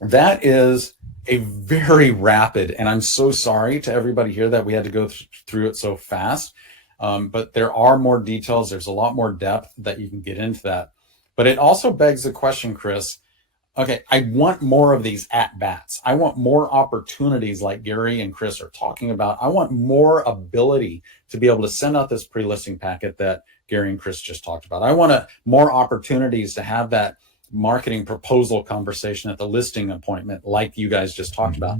that is a very rapid, and I'm so sorry to everybody here that we had to go through it so fast. But there are more details. There's a lot more depth that you can get into that. But it also begs the question, Chris, okay, I want more of these at bats. I want more opportunities like Gary and Chris are talking about. I want more ability to be able to send out this pre-listing packet that Gary and Chris just talked about. I want more opportunities to have that marketing proposal conversation at the listing appointment, like you guys just talked about.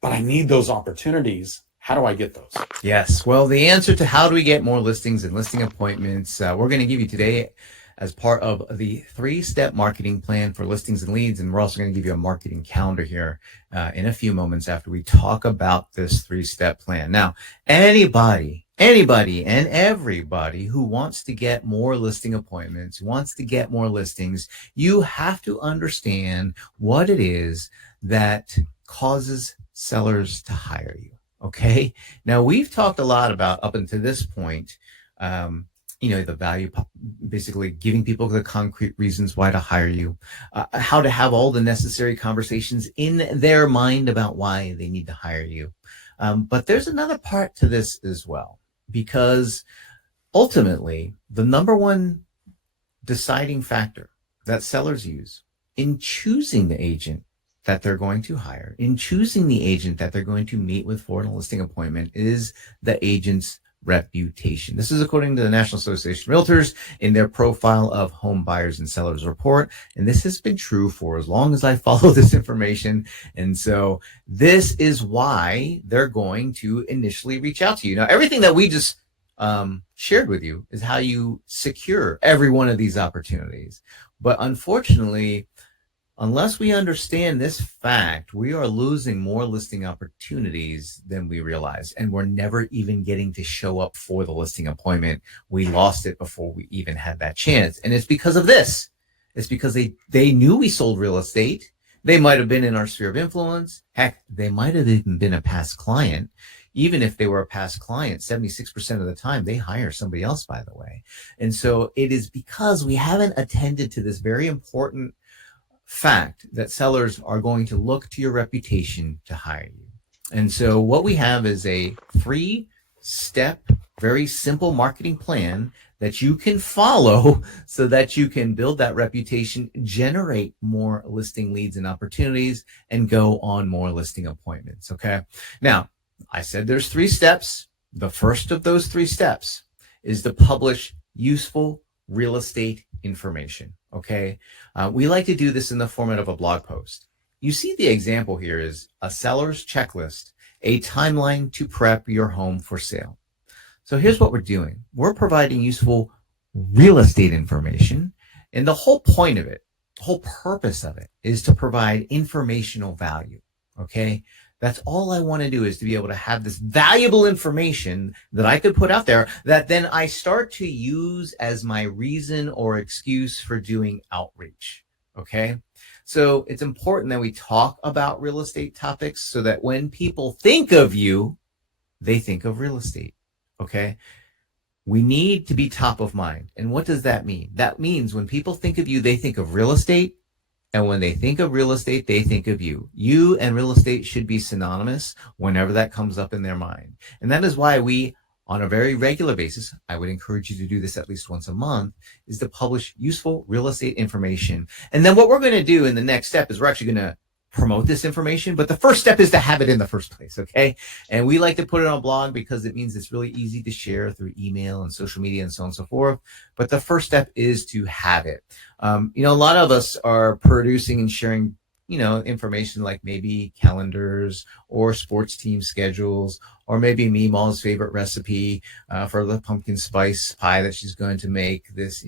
But I need those opportunities. How do I get those? Yes. Well, the answer to how do we get more listings and listing appointments, we're going to give you today as part of the 3-step marketing plan for listings and leads. And we're also going to give you a marketing calendar here in a few moments after we talk about this 3-step plan. Now, anybody and everybody who wants to get more listing appointments, wants to get more listings, you have to understand what it is that causes sellers to hire you. Okay. Now, we've talked a lot about up until this point, the value, basically giving people the concrete reasons why to hire you, how to have all the necessary conversations in their mind about why they need to hire you. But there's another part to this as well, because ultimately the number one deciding factor that sellers use in choosing the agent that they're going to hire, in choosing the agent that they're going to meet with for a listing appointment, is the agent's reputation. This is according to the National Association of Realtors in their profile of home buyers and sellers report. And this has been true for as long as I follow this information. And so this is why they're going to initially reach out to you. Now, everything that we just shared with you is how you secure every one of these opportunities. But unfortunately, unless we understand this fact, we are losing more listing opportunities than we realize. And we're never even getting to show up for the listing appointment. We lost it before we even had that chance. And it's because of this. It's because they knew we sold real estate. They might have been in our sphere of influence. Heck, they might have even been a past client. Even if they were a past client, 76% of the time, they hire somebody else, by the way. And so it is because we haven't attended to this very important fact that sellers are going to look to your reputation to hire you. And so what we have is a 3-step, very simple marketing plan that you can follow so that you can build that reputation, generate more listing leads and opportunities, and go on more listing appointments. Okay. Now, I said there's 3 steps. The first of those 3 steps is to publish useful real estate information. Okay. We like to do this in the format of a blog post. You see the example here is a seller's checklist, a timeline to prep your home for sale. So here's what we're doing. We're providing useful real estate information. And the whole point of it, the whole purpose of it is to provide informational value. Okay. That's all I want to do, is to be able to have this valuable information that I could put out there that then I start to use as my reason or excuse for doing outreach. Okay. So it's important that we talk about real estate topics so that when people think of you, they think of real estate. Okay. We need to be top of mind. And what does that mean? That means when people think of you, they think of real estate. And when they think of real estate, they think of you. You and real estate should be synonymous whenever that comes up in their mind. And that is why we, on a very regular basis, I would encourage you to do this at least once a month, is to publish useful real estate information. And then what we're going to do in the next step is we're actually going to promote this information. But the first step is to have it in the first place. Okay. And we like to put it on a blog because it means it's really easy to share through email and social media and so on and so forth. But the first step is to have it. A lot of us are producing and sharing, information like maybe calendars or sports team schedules, or maybe Meemaw's favorite recipe for the pumpkin spice pie that she's going to make this,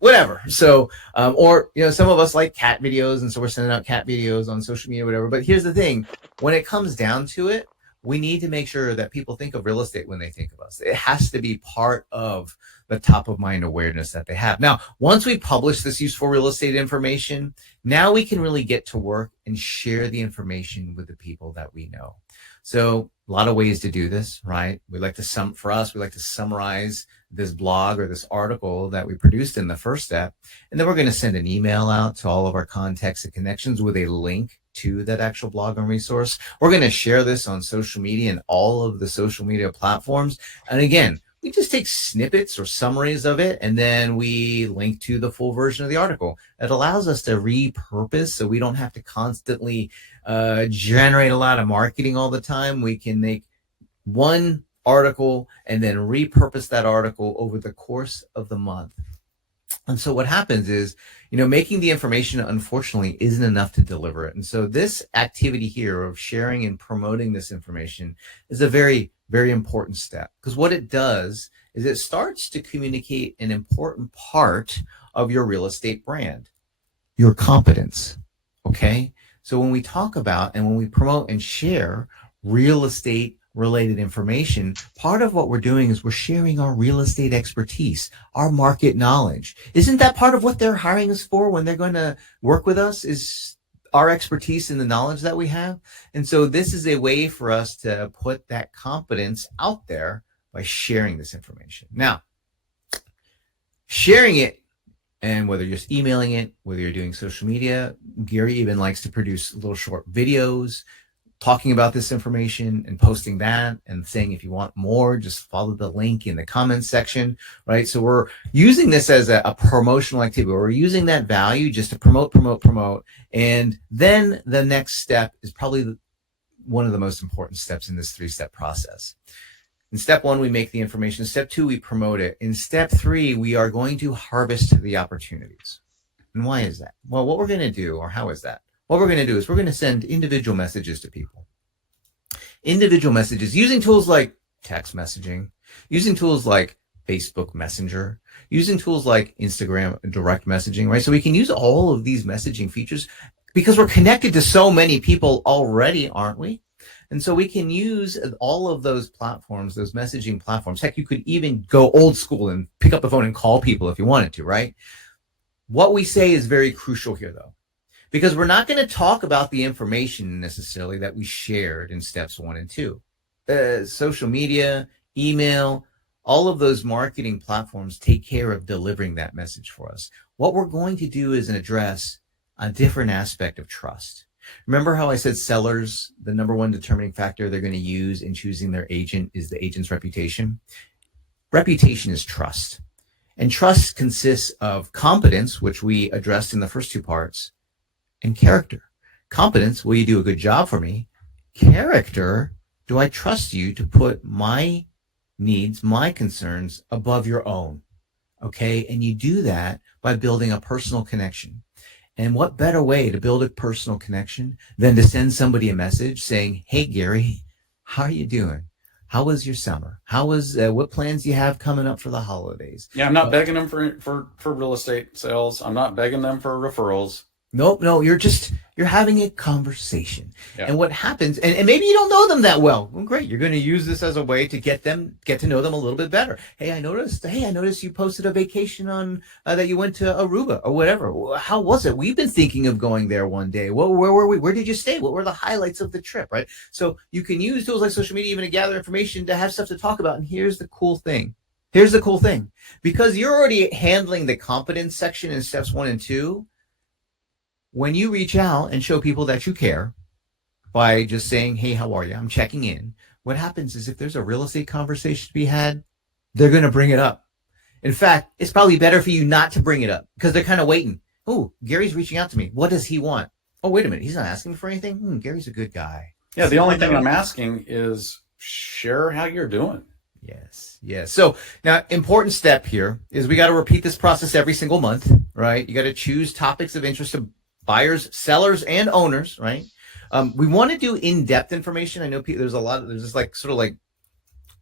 whatever. So, some of us like cat videos. And so we're sending out cat videos on social media, whatever. But here's the thing, when it comes down to it, we need to make sure that people think of real estate when they think of us. It has to be part of the top of mind awareness that they have. Now, once we publish this useful real estate information, now we can really get to work and share the information with the people that we know. So a lot of ways to do this, right? We like to summarize this blog or this article that we produced in the first step. And then we're going to send an email out to all of our contacts and connections with a link to that actual blog and resource. We're going to share this on social media and all of the social media platforms. And again, we just take snippets or summaries of it, and then we link to the full version of the article. It allows us to repurpose, so we don't have to constantly generate a lot of marketing all the time. We can make one article and then repurpose that article over the course of the month. And so what happens is, making the information, unfortunately, isn't enough to deliver it. And so this activity here of sharing and promoting this information is a very, very important step, because what it does is it starts to communicate an important part of your real estate brand, your competence. Okay. So when we talk about and when we promote and share real estate related information, part of what we're doing is we're sharing our real estate expertise, our market knowledge. Isn't that part of what they're hiring us for when they're going to work with us, is our expertise and the knowledge that we have? And so this is a way for us to put that competence out there by sharing this information. Now, sharing it, and whether you're just emailing it, whether you're doing social media, Gary even likes to produce little short videos talking about this information and posting that and saying, if you want more, just follow the link in the comments section, right? So we're using this as a promotional activity. We're using that value just to promote. And then the next step is probably one of the most important steps in this 3-step process. In step 1, we make the information. Step 2, we promote it. In step 3, we are going to harvest the opportunities. And why is that? Well, what we're going to do, or how is that? What we're going to do is we're going to send individual messages to people. Individual messages using tools like text messaging, using tools like Facebook Messenger, using tools like Instagram direct messaging, right? So we can use all of these messaging features because we're connected to so many people already, aren't we? And so we can use all of those platforms, those messaging platforms. Heck, you could even go old school and pick up the phone and call people if you wanted to, right? What we say is very crucial here, though, because we're not going to talk about the information necessarily that we shared in steps 1 and 2. Social media, email, all of those marketing platforms take care of delivering that message for us. What we're going to do is address a different aspect of trust. Remember how I said sellers, the number one determining factor they're going to use in choosing their agent is the agent's reputation? Reputation is trust. And trust consists of competence, which we addressed in the first 2 parts, and character. Competence, will you do a good job for me? Character, do I trust you to put my needs, my concerns above your own? Okay, and you do that by building a personal connection. And what better way to build a personal connection than to send somebody a message saying, hey, Gary, how are you doing? How was your summer? How was, what plans do you have coming up for the holidays? Yeah, I'm not begging them for real estate sales. I'm not begging them for referrals. Nope, no, you're having a conversation. Yeah. And what happens, and maybe you don't know them that well. Well, great. You're going to use this as a way to get to know them a little bit better. Hey, I noticed you posted a vacation on that you went to Aruba or whatever. How was it? We've been thinking of going there one day. Well, where were we? Where did you stay? What were the highlights of the trip, right? So you can use tools like social media even to gather information, to have stuff to talk about. And here's the cool thing. Because you're already handling the competence section in steps 1 and 2, when you reach out and show people that you care by just saying, hey, how are you? I'm checking in. What happens is if there's a real estate conversation to be had, they're going to bring it up. In fact, it's probably better for you not to bring it up because they're kind of waiting. Oh, Gary's reaching out to me. What does he want? Oh, wait a minute. He's not asking for anything. Gary's a good guy. Yeah, the only thing I'm asking is share how you're doing. Yes. So now, important step here is we got to repeat this process every single month, right? You got to choose topics of interest to buyers, sellers, and owners, right? We want to do in-depth information. I know there's this sort of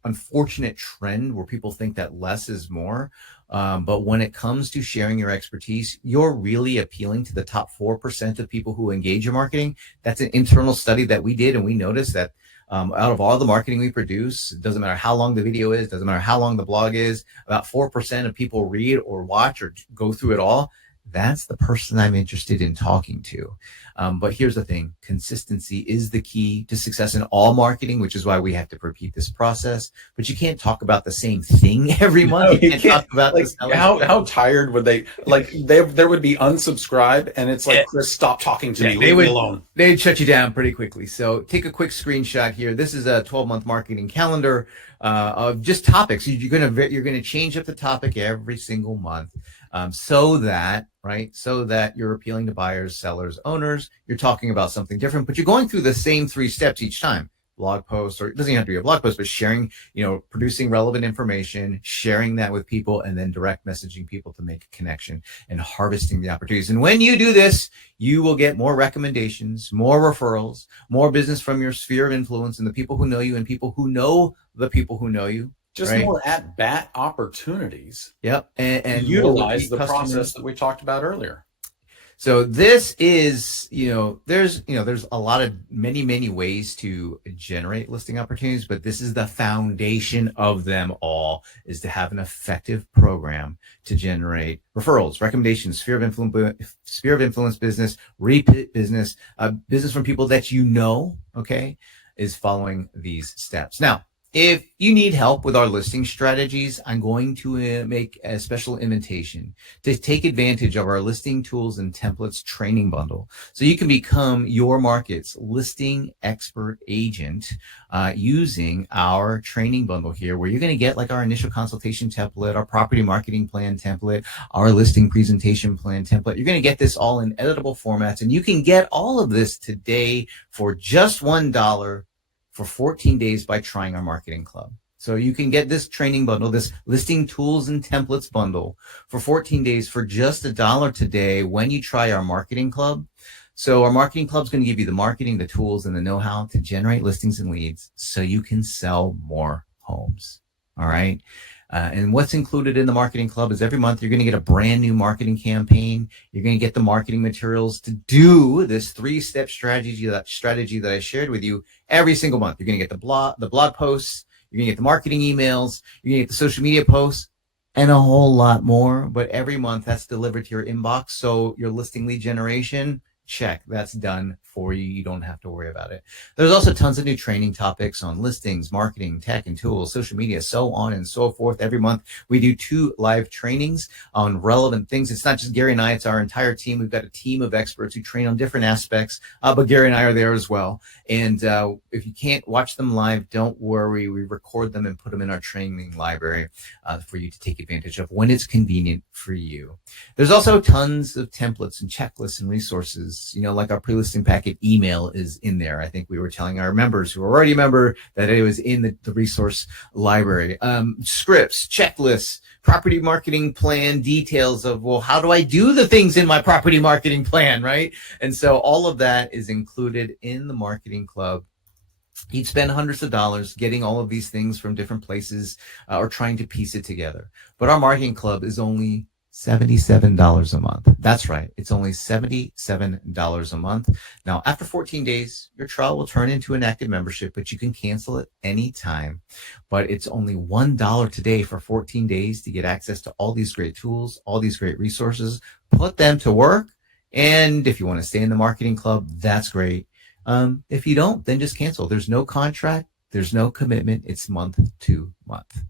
unfortunate trend where people think that less is more. But when it comes to sharing your expertise, you're really appealing to the top 4% of people who engage in marketing. That's an internal study that we did, and we noticed that Out of all the marketing we produce, it doesn't matter how long the video is, doesn't matter how long the blog is, about 4% of people read or watch or go through it all. That's the person I'm interested in talking to. But here's the thing: consistency is the key to success in all marketing, which is why we have to repeat this process. But you can't talk about the same thing every month. No, you can't can't. talk about Like, this. how tired would they? Like, there would be unsubscribe, and it's like, Chris, stop talking to me. Leave me alone. They'd shut you down pretty quickly. So take a quick screenshot here. This is a 12-month marketing calendar of just topics. You're gonna change up the topic every single month, so that you're appealing to buyers, sellers, owners. You're talking about something different, but you're going through the same 3 steps each time. Blog posts, or it doesn't have to be a blog post, but sharing, producing relevant information, sharing that with people, and then direct messaging people to make a connection and harvesting the opportunities. And when you do this, you will get more recommendations, more referrals, more business from your sphere of influence and the people who know you and people who know the people who know you. Just right? more at-bat opportunities. Yep. And utilize the process that we talked about earlier. So this is, there's a lot of many ways to generate listing opportunities, but this is the foundation of them all, is to have an effective program to generate referrals, recommendations, sphere of influence business, repeat business, business from people that okay, is following these steps. Now, if you need help with our listing strategies, I'm going to make a special invitation to take advantage of our listing tools and templates training bundle, so you can become your market's listing expert agent using our training bundle here, where you're going to get like our initial consultation template, our property marketing plan template, our listing presentation plan template. You're going to get this all in editable formats, and you can get all of this today for just $1 for 14 days by trying our marketing club. So you can get this training bundle, this listing tools and templates bundle, for 14 days for just $1 today when you try our marketing club. So our marketing club is going to give you the marketing, the tools, and the know-how to generate listings and leads so you can sell more homes. All right. And what's included in the marketing club is every month you're going to get a brand new marketing campaign. You're going to get the marketing materials to do this 3-step strategy that I shared with you every single month. You're going to get the blog posts, you're going to get the marketing emails, you're going to get the social media posts, and a whole lot more. But every month that's delivered to your inbox. So your listing lead generation, check, that's done for you. You don't have to worry about it. There's also tons of new training topics on listings, marketing, tech and tools, social media, so on and so forth. Every month we do 2 live trainings on relevant things. It's not just Gary and I, it's our entire team. We've got a team of experts who train on different aspects, but Gary and I are there as well. And if you can't watch them live, don't worry. We record them and put them in our training library for you to take advantage of when it's convenient for you. There's also tons of templates and checklists and resources, like our pre-listing package email is in there. I think we were telling our members who are already a member that it was in the resource library. Scripts, checklists, property marketing plan details of, well, how do I do the things in my property marketing plan, right? And so all of that is included in the marketing club. You'd spend hundreds of dollars getting all of these things from different places or trying to piece it together. But our marketing club is only $77 a month. That's right. It's only $77 a month. Now, after 14 days, your trial will turn into an active membership, but you can cancel it anytime. But it's only $1 today for 14 days to get access to all these great tools, all these great resources, put them to work. And if you want to stay in the marketing club, that's great. If you don't, then just cancel. There's no contract. There's no commitment. It's month to month.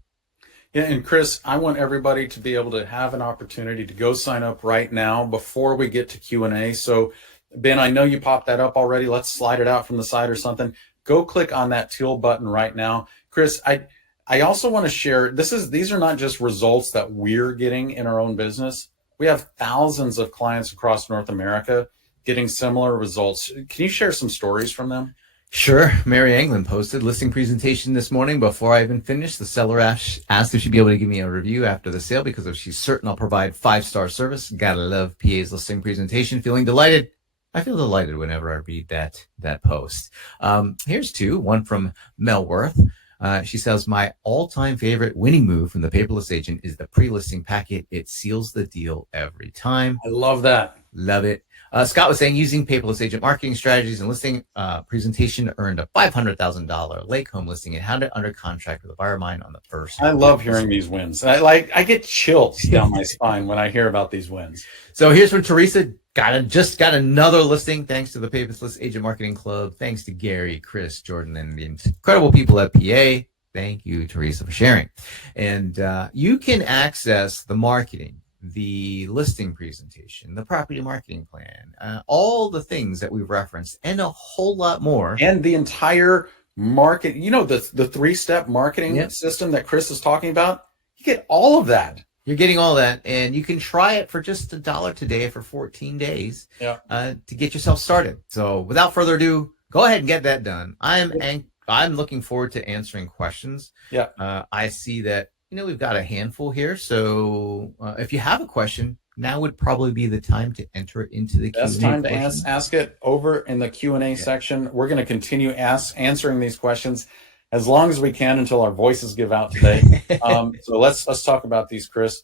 Yeah, and Chris, I want everybody to be able to have an opportunity to go sign up right now before we get to Q&A. So, Ben, I know you popped that up already. Let's slide it out from the side or something. Go click on that teal button right now. Chris, I also want to share, these are not just results that we're getting in our own business. We have thousands of clients across North America getting similar results. Can you share some stories from them? Sure. Mary Anglin posted listing presentation this morning. Before I even finished, the seller asked if she'd be able to give me a review after the sale because if she's certain I'll provide 5-star service. Gotta love PA's listing presentation. Feeling delighted. I feel delighted whenever I read that post. Here's 2. One from Mel Worth. She says, my all-time favorite winning move from the paperless agent is the pre-listing packet. It seals the deal every time. I love that. Love it. Scott was saying using paperless agent marketing strategies and listing presentation earned a $500,000 lake home listing and had it under contract with a buyer of mine on the first. I love hearing these wins. I get chills down my spine when I hear about these wins. So here's from Teresa. Just got another listing thanks to the Paperless Agent Marketing Club. Thanks to Gary, Chris, Jordan, and the incredible people at PA. Thank you, Teresa, for sharing. And you can access the marketing, the listing presentation, the property marketing plan, all the things that we've referenced, and a whole lot more. And the entire market, the 3-step marketing system that Chris is talking about, you get all of that. You're getting all that, and you can try it for just $1 today for 14 days to get yourself started. So without further ado, go ahead and get that done. I'm looking forward to answering questions. I see that we've got a handful here. So if you have a question, now would probably be the time to enter it into the Q&A. Best time to ask it over in the Q&A section. We're going to continue answering these questions as long as we can until our voices give out today. So let's talk about these, Chris.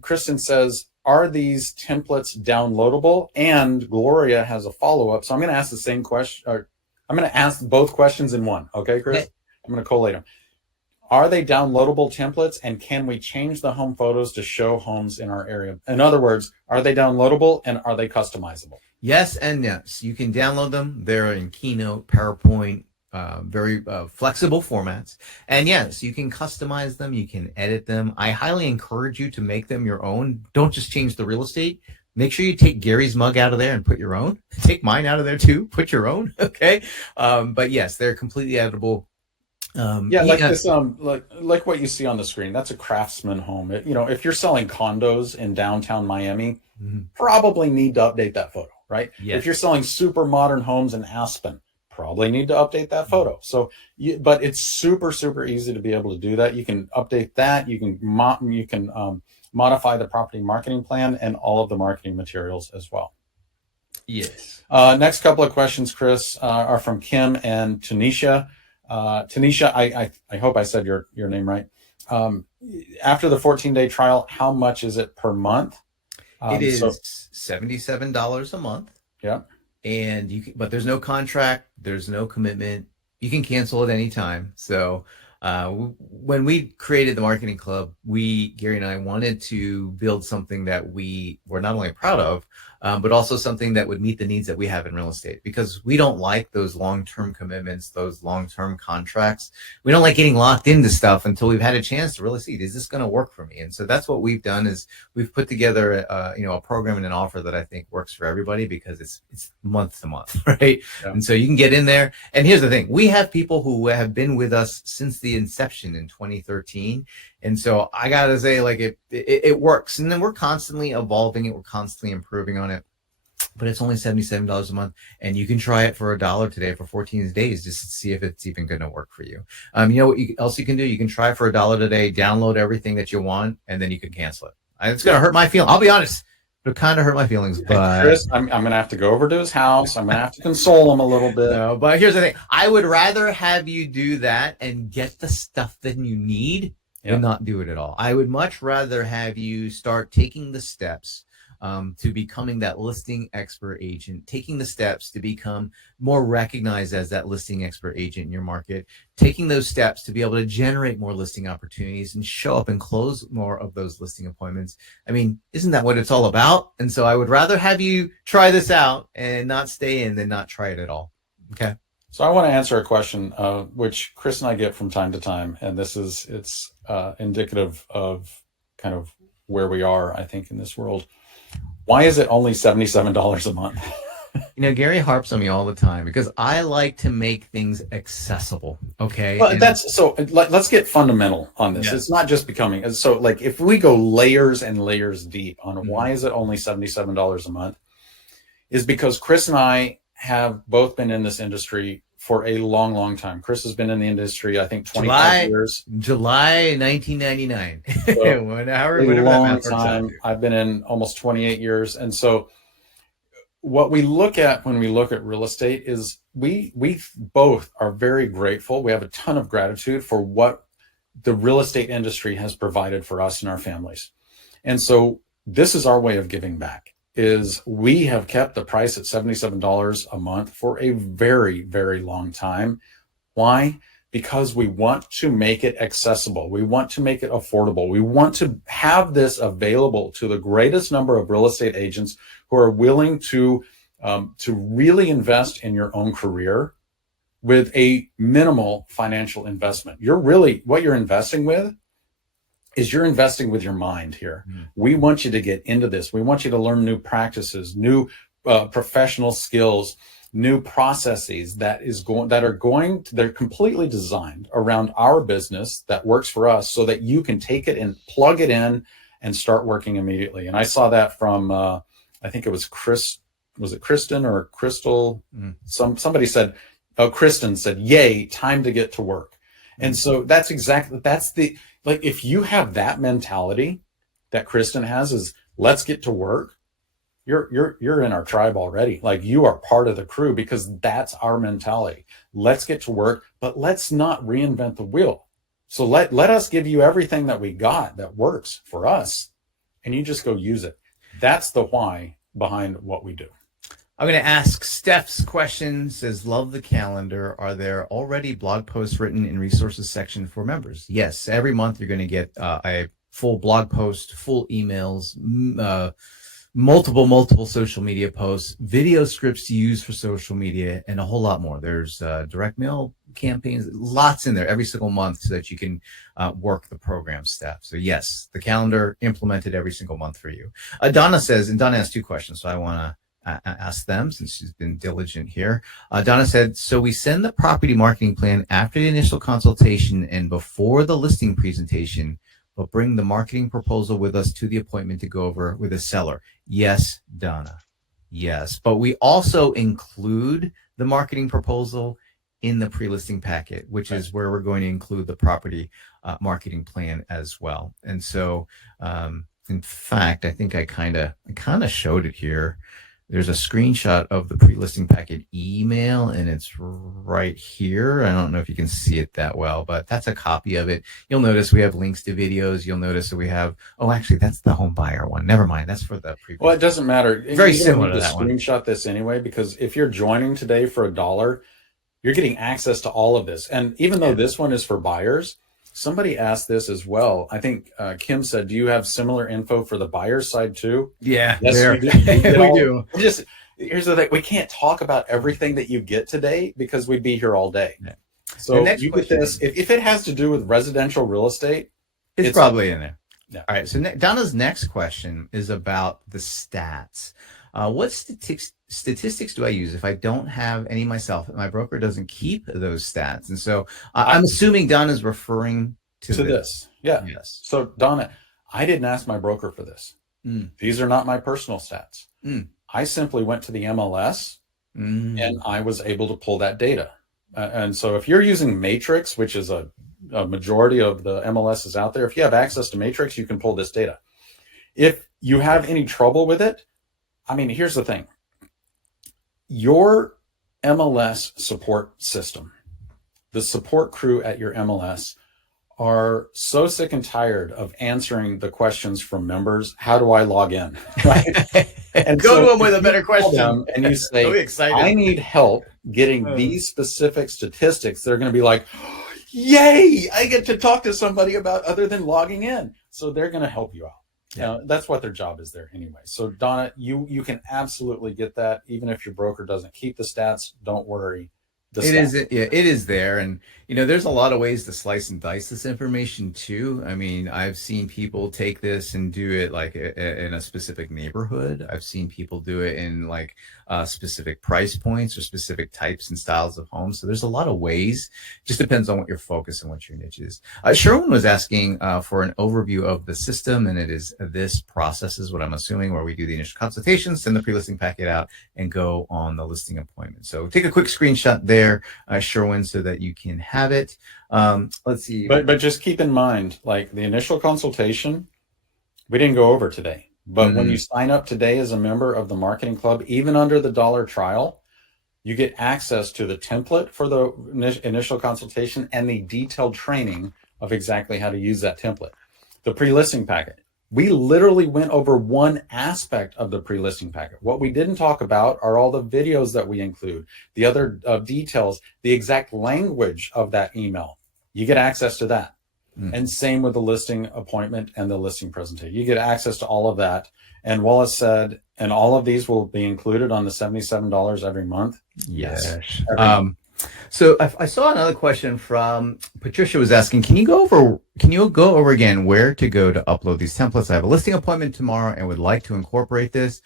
Kristen says, are these templates downloadable? And Gloria has a follow-up. So I'm going to ask the same question, or I'm going to ask both questions in one. Okay, Chris? Okay. I'm going to collate them. Are they downloadable templates, and can we change the home photos to show homes in our area? In other words, are they downloadable and are they customizable? Yes and yes. You can download them. They're in Keynote, PowerPoint, very flexible formats. And yes, you can customize them. You can edit them. I highly encourage you to make them your own. Don't just change the real estate. Make sure you take Gary's mug out of there and put your own. Take mine out of there too. Put your own. Okay. But yes, they're completely editable. Like what you see on the screen. That's a craftsman home. If you're selling condos in downtown Miami, probably need to update that photo, right? Yes. If you're selling super modern homes in Aspen, probably need to update that photo. So, but it's super, super easy to be able to do that. You can update that. You can modify the property marketing plan and all of the marketing materials as well. Yes. Next couple of questions, Chris, are from Kim and Tanisha. Tanisha, I hope I said your name right. After the 14-day trial, how much is it per month? It is $77 a month. Yeah. And but there's no contract, there's no commitment. You can cancel at any time. So when we created the marketing club, Gary and I wanted to build something that we were not only proud of, but also something that would meet the needs that we have in real estate, because we don't like those long-term commitments, those long-term contracts. We don't like getting locked into stuff until we've had a chance to really see, is this going to work for me? And so that's what we've done, is we've put together a program and an offer that I think works for everybody, because it's month to month, right? Yeah. And so you can get in there. And here's the thing. We have people who have been with us since the inception in 2013. And so I got to say, it works. And then we're constantly evolving it. We're constantly improving on it. But it's only $77 a month. And you can try it for $1 today for 14 days just to see if it's even going to work for you. You know what else you can do? You can try it for $1 today, download everything that you want, and then you can cancel it. It's going to hurt my feelings. I'll be honest. It'll kind of hurt my feelings. But Chris, I'm going to have to go over to his house. I'm going to have to console him a little bit. No, but here's the thing. I would rather have you do that and get the stuff that you need and not do it at all. I would much rather have you start taking the steps to becoming that listing expert agent, taking the steps to become more recognized as that listing expert agent in your market, taking those steps to be able to generate more listing opportunities and show up and close more of those listing appointments. I mean, isn't that what it's all about? And so I would rather have you try this out and not stay in than not try it at all. Okay. So I want to answer a question, which Chris and I get from time to time, and it's indicative of kind of where we are, I think, in this world. Why is it only $77 a month? Gary harps on me all the time because I like to make things accessible. Okay. Well, let's get fundamental on this. Yes. It's not just becoming. So if we go layers and layers deep on why is it only $77 a month, is because Chris and I have both been in this industry for a long, long time. Chris has been in the industry, I think, 25 years. July 1999. So a long time. I've been in almost 28 years. And so what we look at when we look at real estate is we both are very grateful. We have a ton of gratitude for what the real estate industry has provided for us and our families. And so this is our way of giving back, is we have kept the price at $77 a month for a very, very long time. Why? Because we want to make it accessible. We want to make it affordable. We want to have this available to the greatest number of real estate agents who are willing to really invest in your own career with a minimal financial investment. What you're investing with is you're investing with your mind here. We want you to get into this. We want you to learn new practices, new professional skills, new processes they're completely designed around our business that works for us, so that you can take it and plug it in and start working immediately. And I saw that from I think it was Kristen or Crystal? Somebody said, Kristen said, "Yay, time to get to work." And so that's like, if you have that mentality that Kristen has, is let's get to work, you're in our tribe already. Like, you are part of the crew, because that's our mentality. Let's get to work, but let's not reinvent the wheel. So let us give you everything that we got that works for us, and you just go use it. That's the why behind what we do. I'm going to ask Steph's question. Says, love the calendar. Are there already blog posts written in resources section for members? Yes. Every month you're going to get a full blog post, full emails, multiple social media posts, video scripts to use for social media, and a whole lot more. There's direct mail campaigns, lots in there every single month, so that you can work the program stuff. So yes, the calendar implemented every single month for you. Donna says, and Donna has two questions, so I want to ask them since she's been diligent here. Donna said, so we send the property marketing plan after the initial consultation and before the listing presentation, but bring the marketing proposal with us to the appointment to go over with the seller. Yes, Donna. Yes. But we also include the marketing proposal in the pre-listing packet, which is where we're going to include the property marketing plan as well. And so, in fact, I think I kind of showed it here. There's a screenshot of the pre-listing packet email, and it's right here. I don't know if you can see it that well, but that's a copy of it. You'll notice we have links to videos. You'll notice that we have, actually, that's the home buyer one. Never mind. That's for the previous. Well, it doesn't matter. Very similar to that one. Screenshot this anyway, because if you're joining today for $1, you're getting access to all of this. And even though this one is for buyers, somebody asked this as well. I think Kim said, do you have similar info for the buyer's side too? Yeah, yes, we do. Here's the thing. We can't talk about everything that you get today because we'd be here all day. Yeah. So you get this. If it has to do with residential real estate, it's probably in there. Yeah. All right. So Donna's next question is about the stats. What statistics do I use if I don't have any myself? My broker doesn't keep those stats. And so I'm assuming Donna's referring to this. Yeah. Yes. So Donna, I didn't ask my broker for this. These are not my personal stats. I simply went to the MLS and I was able to pull that data. And so if you're using Matrix, which is a majority of the MLSs out there, if you have access to Matrix, you can pull this data. If you have any trouble with it, I mean, here's the thing. Your MLS support system, the support crew at your MLS, are so sick and tired of answering the questions from members. How do I log in? Right? And go to them with a better question. And you say, I need help getting these specific statistics. They're going to be like, yay, I get to talk to somebody about other than logging in. So they're going to help you out. Yeah. That's what their job is there anyway. So Donna, you can absolutely get that. Even if your broker doesn't keep the stats, don't worry. It is there. And, there's a lot of ways to slice and dice this information too. I mean, I've seen people take this and do it like in a specific neighborhood. I've seen people do it in like specific price points or specific types and styles of homes. So there's a lot of ways. Just depends on what your focus and what your niche is. Sherwin was asking for an overview of the system, and it is this process is what I'm assuming, where we do the initial consultation, send the pre-listing packet out, and go on the listing appointment. So take a quick screenshot there, Sherwin, so that you can have it. Let's see. But just keep in mind, like the initial consultation, we didn't go over today. But when you sign up today as a member of the marketing club, even under the $1 trial, you get access to the template for the initial consultation and the detailed training of exactly how to use that template. The pre-listing packet. We literally went over one aspect of the pre-listing packet. What we didn't talk about are all the videos that we include, the other details, the exact language of that email. You get access to that. And same with the listing appointment and the listing presentation. You get access to all of that. And Wallace said, and all of these will be included on the $77 every month. Yes. So I saw another question from Patricia was asking, can you go over again where to go to upload these templates? I have a listing appointment tomorrow and would like to incorporate this.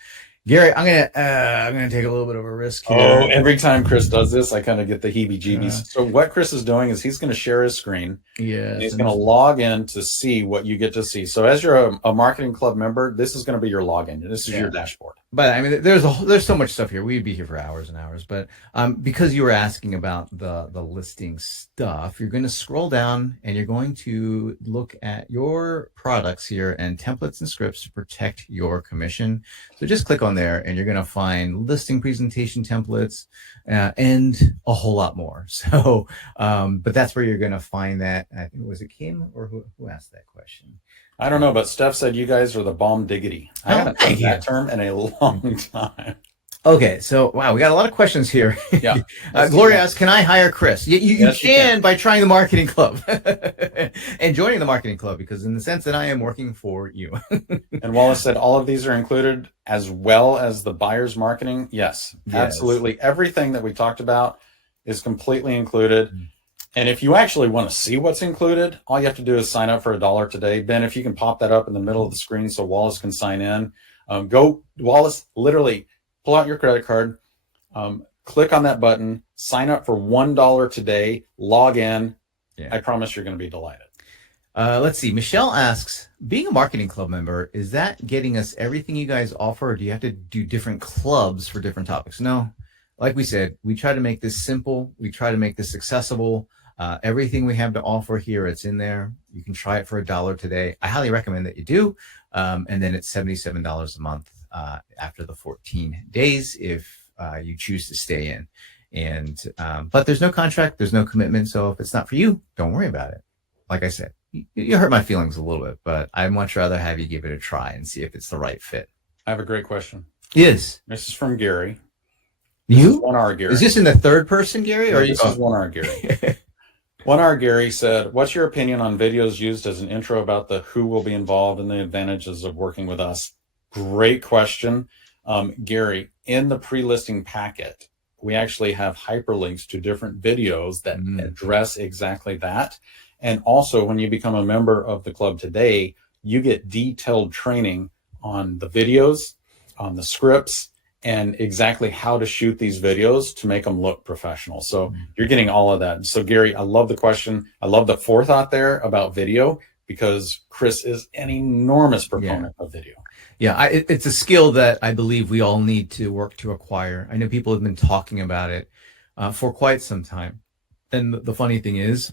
Gary, I'm gonna take a little bit of a risk here. Oh, every time Chris does this, I kind of get the heebie-jeebies. So what Chris is doing is he's going to share his screen. Yeah. And he's going to log in to see what you get to see. So as you're a marketing club member, this is going to be your login. This is your dashboard. But I mean, there's so much stuff here. We'd be here for hours and hours. But because you were asking about the listing stuff, you're going to scroll down and you're going to look at your products here and templates and scripts to protect your commission. So just click on there and you're going to find listing presentation templates and a whole lot more. So, but that's where you're going to find that. I think, was it Kim or who asked that question? I don't know, but Steph said you guys are the bomb diggity. I haven't heard that term in a long time. Okay, so wow, we got a lot of questions here. Yeah. Gloria asks, can I hire Chris? You can by trying the marketing club and joining the marketing club, because in the sense that I am working for you. And Wallace said all of these are included as well as the buyer's marketing. Yes, absolutely. Everything that we talked about is completely included. And if you actually want to see what's included, all you have to do is sign up for $1 today. Ben, if you can pop that up in the middle of the screen so Wallace can sign in. Go, Wallace, literally pull out your credit card, click on that button, sign up for $1 today, log in. Yeah. I promise you're going to be delighted. Let's see. Michelle asks, being a marketing club member, is that getting us everything you guys offer, or do you have to do different clubs for different topics? No. Like we said, we try to make this simple. We try to make this accessible. Everything we have to offer here, it's in there. You can try it for $1 today. I highly recommend that you do. And then it's $77 a month after the 14 days if you choose to stay in. And but there's no contract, there's no commitment. So if it's not for you, don't worry about it. Like I said, you hurt my feelings a little bit, but I'd much rather have you give it a try and see if it's the right fit. I have a great question. Yes. This is from Gary. You? 1R Gary. Is this in the third person, Gary? Or this is 1R Gary. 1R Gary said, what's your opinion on videos used as an intro about the who will be involved and the advantages of working with us? Great question. Gary, in the pre-listing packet, we actually have hyperlinks to different videos that address exactly that. And also, when you become a member of the club today, you get detailed training on the videos, on the scripts, and exactly how to shoot these videos to make them look professional. So you're getting all of that. So Gary, I love the question. I love the forethought there about video, because Chris is an enormous proponent of video. Yeah, it's a skill that I believe we all need to work to acquire. I know people have been talking about it for quite some time. And the funny thing is,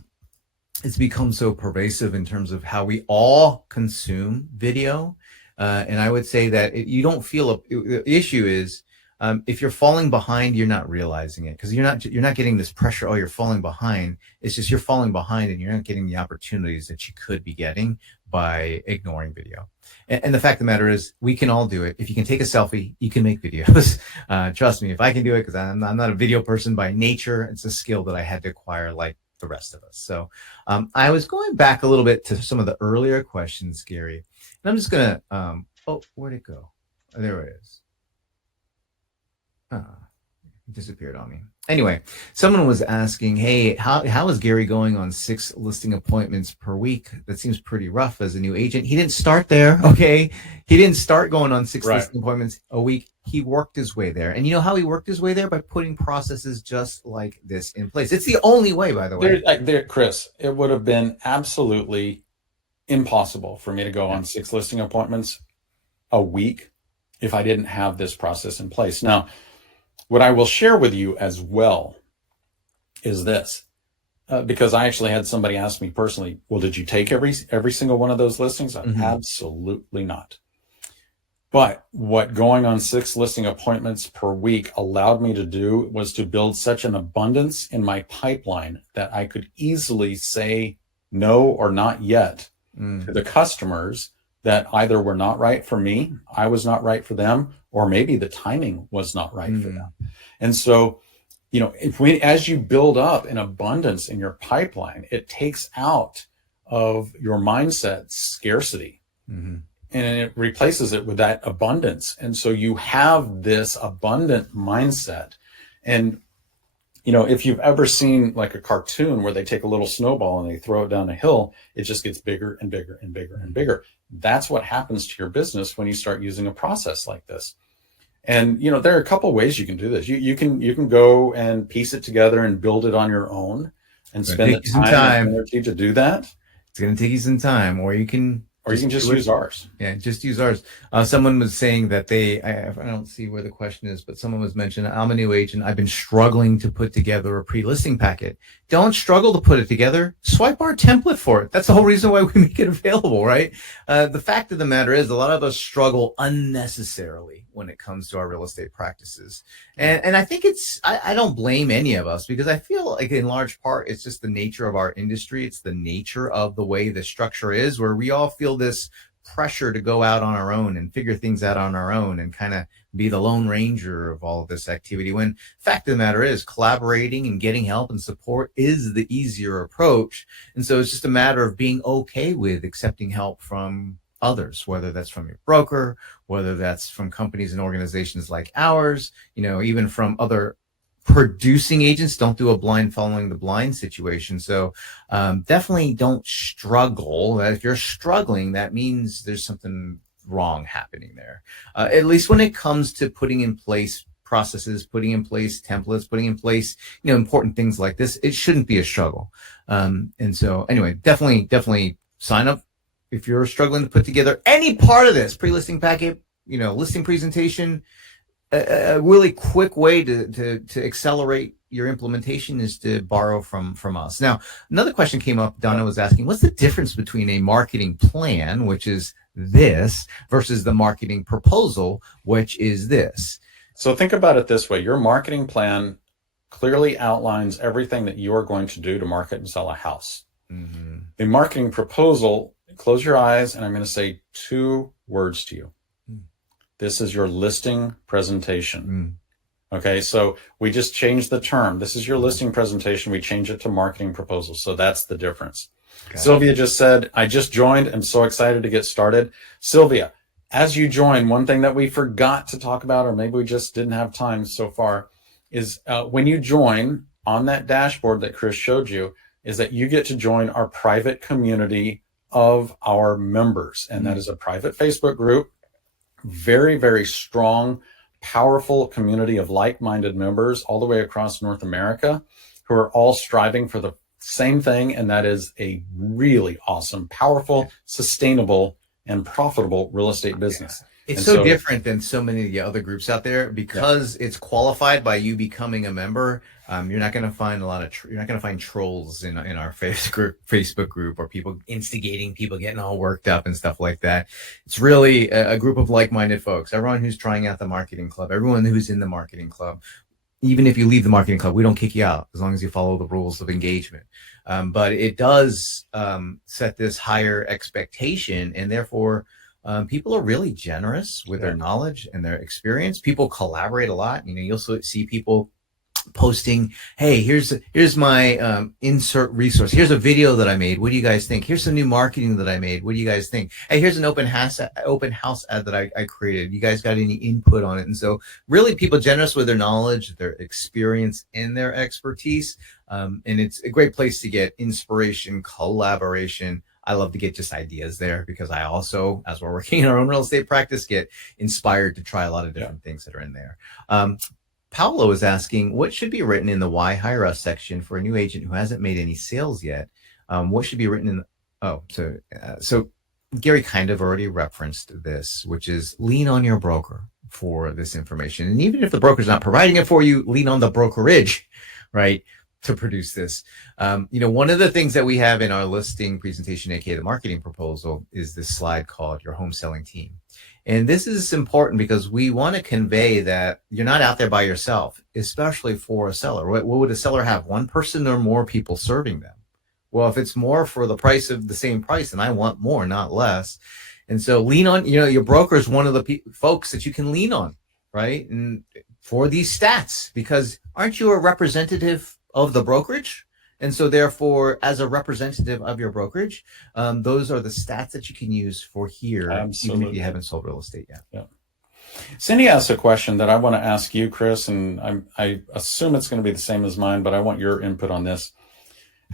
it's become so pervasive in terms of how we all consume video. And I would say that you don't feel the issue is if you're falling behind, you're not realizing it, because you're not getting this pressure. Oh, you're falling behind. It's just you're falling behind and you're not getting the opportunities that you could be getting by ignoring video. And the fact of the matter is, we can all do it. If you can take a selfie, you can make videos. Trust me, if I can do it, because I'm not a video person by nature, it's a skill that I had to acquire like the rest of us. So I was going back a little bit to some of the earlier questions, Gary. And I'm just going to, oh, where'd it go? Oh, there it is. It disappeared on me. Anyway, someone was asking, hey, how is Gary going on 6 listing appointments per week? That seems pretty rough as a new agent. He didn't start there, okay? He didn't start going on 6 listing appointments a week. He worked his way there. And you know how he worked his way there? By putting processes just like this in place. It's the only way, by the way. Chris, it would have been absolutely impossible for me to go on 6 listing appointments a week if I didn't have this process in place. Now, what I will share with you as well is this, because I actually had somebody ask me personally, well, did you take every single one of those listings? Absolutely not. But what going on 6 listing appointments per week allowed me to do was to build such an abundance in my pipeline that I could easily say no or not yet to the customers that either were not right for me, I was not right for them, or maybe the timing was not right for them. And so, as you build up an abundance in your pipeline, it takes out of your mindset scarcity. And it replaces it with that abundance. And so you have this abundant mindset. And, if you've ever seen like a cartoon where they take a little snowball and they throw it down a hill, it just gets bigger and bigger and bigger and bigger. That's what happens to your business when you start using a process like this. And, there are a couple of ways you can do this. You can go and piece it together and build it on your own and spend the time and energy to do that. It's going to take you some time, or you can just use ours. Yeah, just use ours. Someone was saying that I don't see where the question is, but someone was mentioning, I'm a new agent. I've been struggling to put together a pre-listing packet. Don't struggle to put it together. Swipe our template for it. That's the whole reason why we make it available, right? The fact of the matter is a lot of us struggle unnecessarily when it comes to our real estate practices. And I think I don't blame any of us, because I feel like in large part, it's just the nature of our industry. It's the nature of the way the structure is, where we all feel this pressure to go out on our own and figure things out on our own and kind of be the lone ranger of all of this activity, when fact of the matter is collaborating and getting help and support is the easier approach. And so it's just a matter of being okay with accepting help from others, whether that's from your broker, whether that's from companies and organizations like ours, even from other producing agents. Don't do a blind following the blind situation. So definitely don't struggle. If you're struggling, that means there's something wrong happening there. At least when it comes to putting in place processes, putting in place templates, putting in place, important things like this, it shouldn't be a struggle. And so anyway, definitely sign up if you're struggling to put together any part of this pre-listing packet, listing presentation. A really quick way to accelerate your implementation is to borrow from us. Now, another question came up. Donna was asking, what's the difference between a marketing plan, which is this, versus the marketing proposal, which is this? So think about it this way. Your marketing plan clearly outlines everything that you are going to do to market and sell a house. The marketing proposal, close your eyes, and I'm going to say 2 words to you. This is your listing presentation. Okay, so we just changed the term. This is your listing presentation. We changed it to marketing proposal. So that's the difference. Sylvia just said, I just joined. I'm so excited to get started. Sylvia, as you join, one thing that we forgot to talk about, or maybe we just didn't have time so far, is when you join on that dashboard that Chris showed you, is that you get to join our private community of our members. And that is a private Facebook group. Very, very strong, powerful community of like-minded members all the way across North America who are all striving for the same thing. And that is a really awesome, powerful, sustainable, and profitable real estate business. It's so different than so many of the other groups out there, because it's qualified by you becoming a member. You're not going to find you're not going to find trolls in our Facebook group, or people instigating people getting all worked up and stuff like that. It's really a group of like-minded folks. Everyone who's trying out the marketing club, everyone who's in the marketing club. Even if you leave the marketing club, we don't kick you out as long as you follow the rules of engagement. But it does set this higher expectation, and therefore people are really generous with their knowledge and their experience. People collaborate a lot. You'll see people posting, hey, here's my insert resource. Here's a video that I made. What do you guys think? Here's some new marketing that I made. What do you guys think? Hey, here's an open house ad that I created. You guys got any input on it? And so really people generous with their knowledge, their experience, and their expertise. And it's a great place to get inspiration, collaboration. I love to get just ideas there, because I also, as we're working in our own real estate practice, get inspired to try a lot of different things that are in there. Paolo is asking, what should be written in the Why Hire Us section for a new agent who hasn't made any sales yet? What should be written in so Gary kind of already referenced this, which is lean on your broker for this information. And even if the broker's not providing it for you, lean on the brokerage, right, to produce this. One of the things that we have in our listing presentation, aka the marketing proposal, is this slide called your home selling team. And this is important because we want to convey that you're not out there by yourself, especially for a seller. What would a seller have? One person or more people serving them? Well, if it's more for the price of the same price, then I want more, not less. And so lean on, your broker is one of the folks that you can lean on, right? And for these stats, because aren't you a representative of the brokerage? And so therefore, as a representative of your brokerage, those are the stats that you can use for here, Absolutely. even if you haven't sold real estate yet. Yeah. Cindy asked a question that I want to ask you, Chris, and I assume it's going to be the same as mine, but I want your input on this.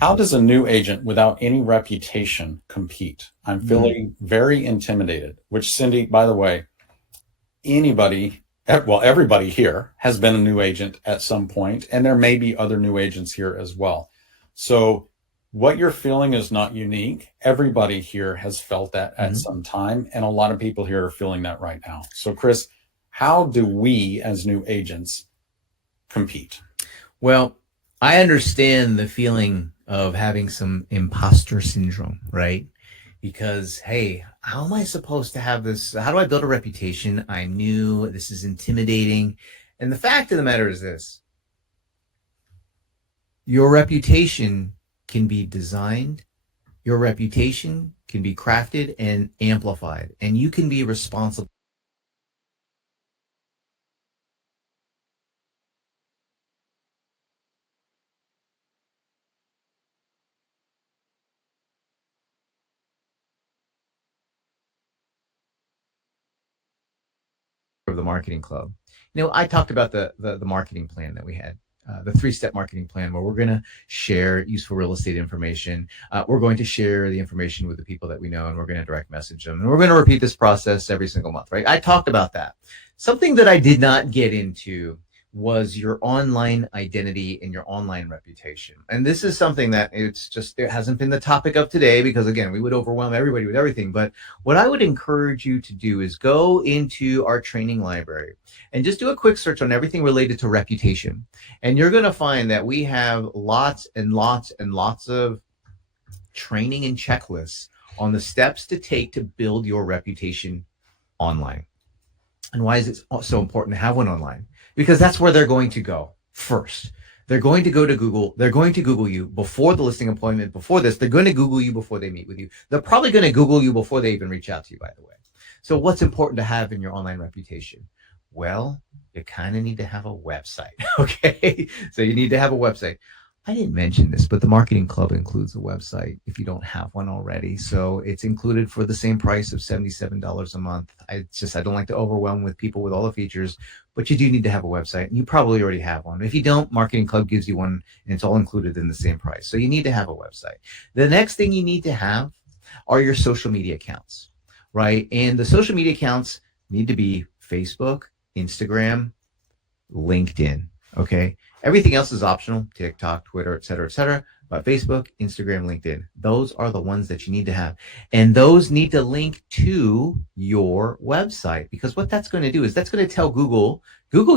How does a new agent without any reputation compete? I'm feeling very intimidated, which Cindy, by the way, everybody here has been a new agent at some point, and there may be other new agents here as well. So what you're feeling is not unique. Everybody here has felt that at some time, and a lot of people here are feeling that right now. So Chris, how do we as new agents compete? Well, I understand the feeling of having some imposter syndrome, right? Because, hey, how am I supposed to have this? How do I build a reputation? I'm new. This is intimidating. And the fact of the matter is this: your reputation can be designed, your reputation can be crafted and amplified, and you can be responsible of the marketing club. I talked about the marketing plan that we had. The three-step marketing plan, where we're going to share useful real estate information. We're going to share the information with the people that we know, and we're going to direct message them. And we're going to repeat this process every single month, right? I talked about that. Something that I did not get into was your online identity and your online reputation. And this is something that it hasn't been the topic of today, because again, we would overwhelm everybody with everything. But what I would encourage you to do is go into our training library and just do a quick search on everything related to reputation. And you're going to find that we have lots and lots and lots of training and checklists on the steps to take to build your reputation online. And why is it so important to have one online? Because that's where they're going to go first. They're going to go to Google. They're going to Google you before the listing appointment, before this. They're going to Google you before they meet with you. They're probably going to Google you before they even reach out to you, by the way. So what's important to have in your online reputation? Well, you kind of need to have a website, okay? So you need to have a website. I didn't mention this, but the marketing club includes a website if you don't have one already. So it's included for the same price of $77 a month. I don't like to overwhelm with people with all the features, but you do need to have a website. And you probably already have one. If you don't, Marketing Club gives you one, and it's all included in the same price. So you need to have a website. The next thing you need to have are your social media accounts, right? And the social media accounts need to be Facebook, Instagram, LinkedIn, okay? Everything else is optional: TikTok, Twitter, et cetera, but Facebook, Instagram, LinkedIn, those are the ones that you need to have. And those need to link to your website, because what that's going to do is that's going to tell Google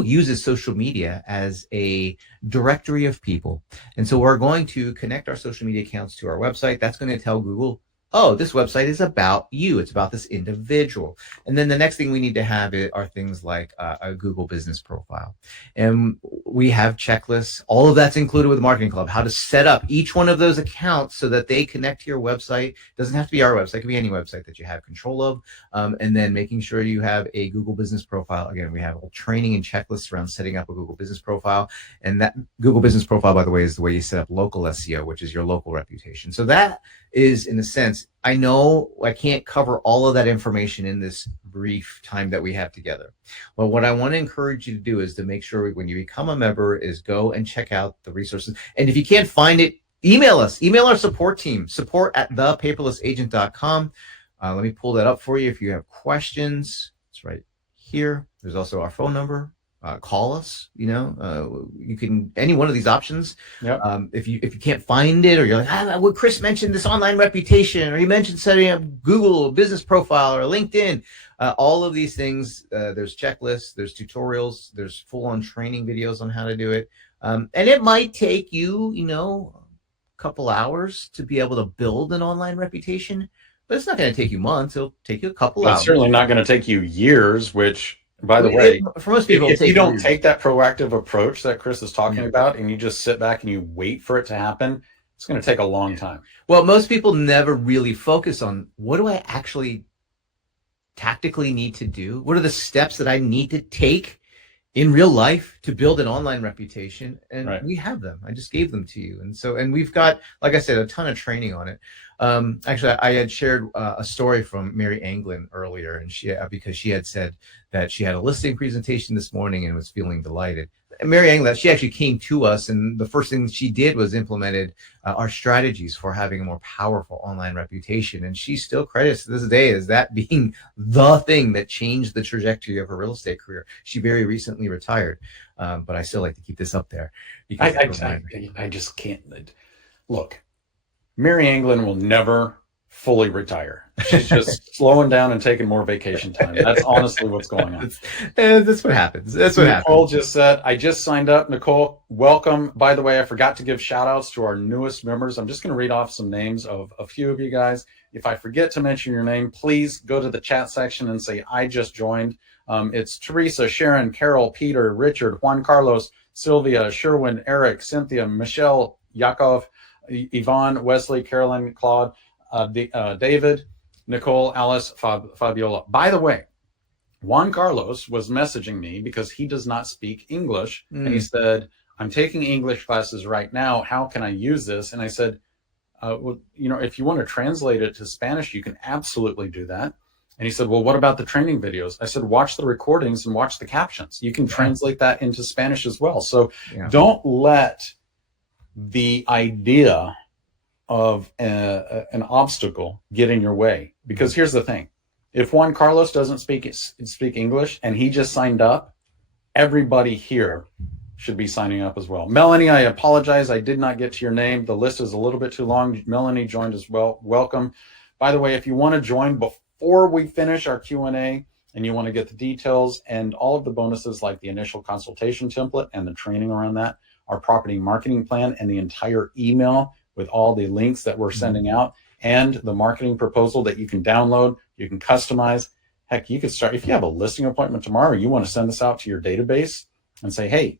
uses social media as a directory of people. And so we're going to connect our social media accounts to our website. That's going to tell Google, oh, this website is about you. It's about this individual. And then the next thing we need to have are things like a Google business profile. And we have checklists. All of that's included with the Marketing Club, how to set up each one of those accounts so that they connect to your website. It doesn't have to be our website. It can be any website that you have control of. And then making sure you have a Google business profile. Again, we have training and checklists around setting up a Google business profile. And that Google business profile, by the way, is the way you set up local SEO, which is your local reputation. So that is, in a sense, I know I can't cover all of that information in this brief time that we have together. But what I want to encourage you to do is to make sure when you become a member is go and check out the resources. And if you can't find it, email us. Email our support team, support@thepaperlessagent.com. Let me pull that up for you if you have questions. It's right here. There's also our phone number. Call us. You can, any one of these options. Yep. If you can't find it, or you're like, what Chris mentioned, this online reputation, or he mentioned setting up Google business profile or LinkedIn, all of these things. There's checklists, there's tutorials, there's full-on training videos on how to do it, and it might take you, a couple hours to be able to build an online reputation. but it's not going to take you months. It'll take you a couple Well, it's hours. certainly not going to take you years, which, by the Well, way, for most people, if it'll you take don't years. take that proactive approach that Chris is talking Yeah. about, and you just sit back and you wait for it to happen, it's going to take a long time. Well, most people never really focus on what do I actually tactically need to do? What are the steps that I need to take in real life to build an online reputation? And Right. we have them. I just gave them to you. And we've got, like I said, a ton of training on it. Actually, I had shared a story from Mary Anglin earlier, and because she had said that she had a listing presentation this morning and was feeling delighted. And Mary Anglin, she actually came to us, and the first thing she did was implemented our strategies for having a more powerful online reputation. And she still credits to this day as that being the thing that changed the trajectory of her real estate career. She very recently retired, but I still like to keep this up there. Because I just can't. Look, Mary Anglin will never fully retire. She's just slowing down and taking more vacation time. That's honestly what's going on. That's what happens. That's what Nicole happens. just said, I just signed up. Nicole, welcome. By the way, I forgot to give shout outs to our newest members. I'm just going to read off some names of a few of you guys. If I forget to mention your name, please go to the chat section and say, I just joined. It's Teresa, Sharon, Carol, Peter, Richard, Juan Carlos, Sylvia, Sherwin, Eric, Cynthia, Michelle, Yakov, Yvonne, Wesley, Carolyn, Claude, David, Nicole, Alice, Fabiola. By the way, Juan Carlos was messaging me because he does not speak English. And he said, I'm taking English classes right now. How can I use this? And I said, well, if you want to translate it to Spanish, you can absolutely do that. And he said, well, what about the training videos? I said, watch the recordings and watch the captions. You can translate that into Spanish as well. So don't let the idea of an obstacle get in your way. Because here's the thing. If Juan Carlos doesn't speak English and he just signed up, everybody here should be signing up as well. Melanie, I apologize. I did not get to your name. The list is a little bit too long. Melanie joined as well. Welcome. By the way, if you want to join before we finish our Q&A and you want to get the details and all of the bonuses like the initial consultation template and the training around that, our property marketing plan and the entire email with all the links that we're sending out and the marketing proposal that you can download, you can customize. Heck, you could start, if you have a listing appointment tomorrow, you want to send this out to your database and say, hey,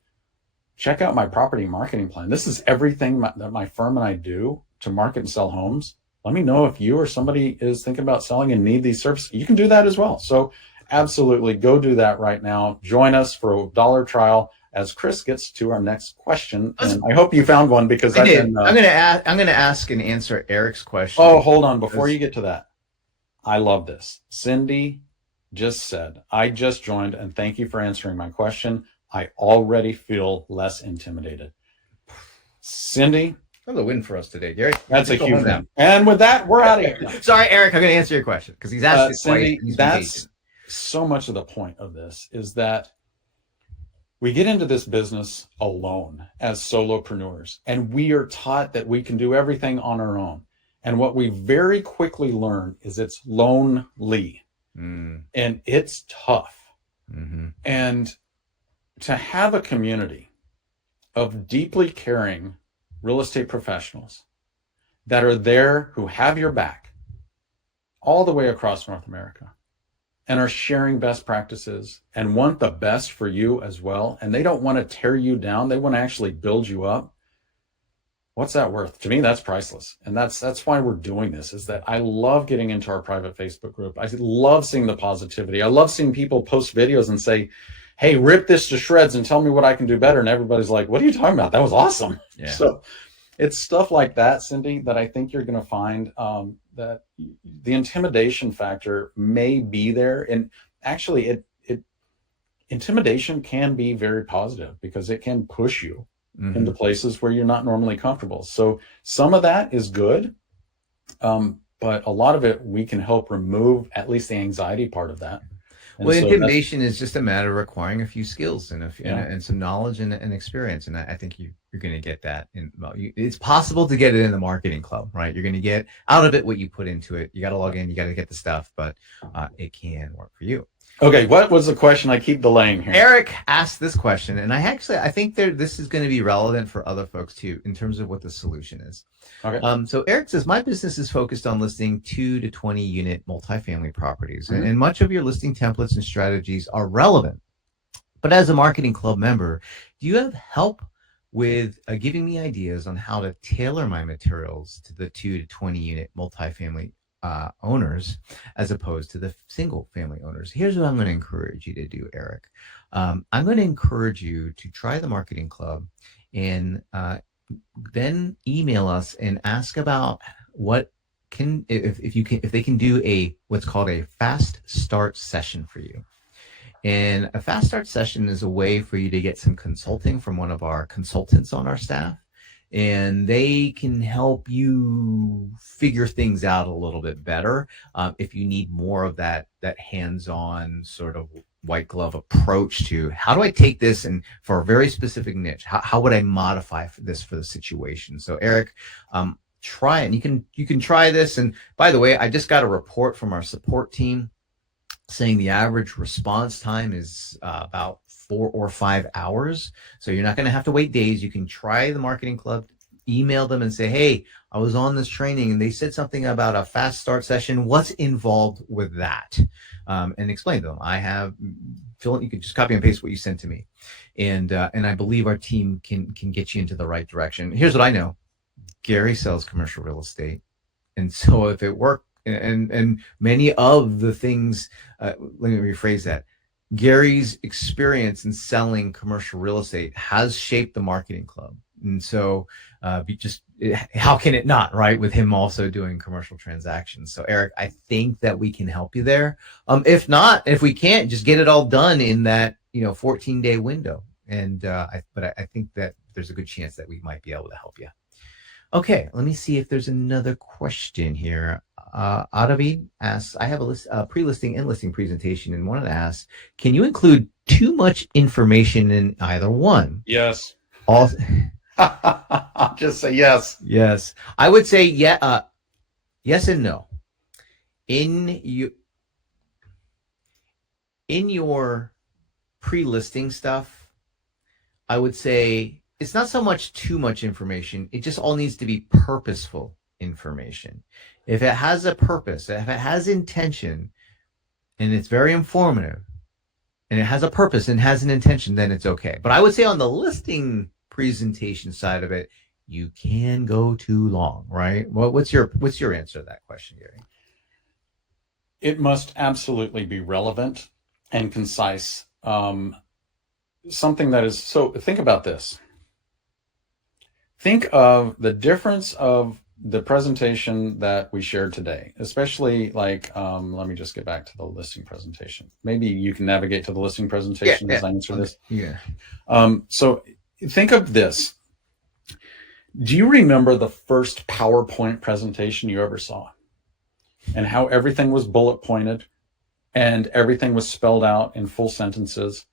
check out my property marketing plan. This is everything that my firm and I do to market and sell homes. Let me know if you or somebody is thinking about selling and need these services. You can do that as well. So absolutely go do that right now. Join us for a $1 trial as Chris gets to our next question. And I hope you found one because I'm going to ask and answer Eric's question. Oh, hold on. Before you get to that, I love this. Cindy just said, I just joined and thank you for answering my question. I already feel less intimidated. Cindy. That's a win for us today, Gary. That's a huge win. And with that, we're out of here. Sorry, Eric, I'm going to answer your question because he's asked it Cindy, twice. That's so much of the point of this is that we get into this business alone as solopreneurs, and we are taught that we can do everything on our own. And what we very quickly learn is it's lonely and it's tough. And to have a community of deeply caring real estate professionals that are there who have your back all the way across North America and are sharing best practices and want the best for you as well. And they don't want to tear you down. They want to actually build you up. What's that worth? To me, that's priceless. And that's why we're doing this, is that I love getting into our private Facebook group. I love seeing the positivity. I love seeing people post videos and say, hey, rip this to shreds and tell me what I can do better. And everybody's like, what are you talking about? That was awesome. Yeah. So it's stuff like that, Cindy, that I think you're going to find that the intimidation factor may be there. And actually, intimidation can be very positive because it can push you into places where you're not normally comfortable. So some of that is good, but a lot of it, we can help remove at least the anxiety part of that. And well, intimidation is just a matter of acquiring a few skills and some knowledge and experience. And I think you're going to get that. It's possible to get it in the marketing club, right? You're going to get out of it what you put into it. You got to log in, you got to get the stuff, but it can work for you. Okay, what was the question? I keep delaying here. Eric asked this question, and I think this is going to be relevant for other folks too, in terms of what the solution is. Okay. So Eric says, my business is focused on listing 2 to 20 unit multifamily properties, Mhm. and much of your listing templates and strategies are relevant. But as a marketing club member, do you have help with giving me ideas on how to tailor my materials to the 2 to 20 unit multifamily owners as opposed to the single family owners? Here's what I'm going to encourage you to do, Eric. I'm going to encourage you to try the marketing club and then email us and ask about what if you can, if they can do a what's called a fast start session for you. And a fast start session is a way for you to get some consulting from one of our consultants on our staff. And they can help you figure things out a little bit better. If you need more of that hands-on sort of white glove approach to how do I take this and for a very specific niche, how would I modify this for the situation? So Eric, try it. And you can try this. And by the way, I just got a report from our support team saying the average response time is about 4 or 5 hours. So you're not going to have to wait days. You can try the marketing club, email them and say, hey, I was on this training and they said something about a fast start session. What's involved with that? And explain to them. I have Phil, you can just copy and paste what you sent to me. And I believe our team can get you into the right direction. Here's what I know. Gary sells commercial real estate. And so if it worked, and many of the things, let me rephrase that. Gary's experience in selling commercial real estate has shaped the marketing club. And so how can it not, right? With him also doing commercial transactions. So Eric, I think that we can help you there. If not, if we can't, just get it all done in that, 14-day window. And but I think that there's a good chance that we might be able to help you. Okay, let me see if there's another question here. Adavid asks, I have a pre-listing and listing presentation and wanted to ask, can you include too much information in either one? Yes. All, I'll just say yes. yes. I would say yes and no. In your pre-listing stuff, I would say it's not so much too much information. It just all needs to be purposeful information. If it has a purpose, if it has intention, and it's very informative, and it has a purpose and has an intention, then it's okay. But I would say on the listing presentation side of it, you can go too long, right? Well, what's your answer to that question, Gary? It must absolutely be relevant and concise. Something that is so. Think about this. Think of the difference of the presentation that we shared today, especially like, let me just get back to the listing presentation. Maybe you can navigate to the listing presentation as I answer this. Yeah. So think of this. Do you remember the first PowerPoint presentation you ever saw and how everything was bullet pointed and everything was spelled out in full sentences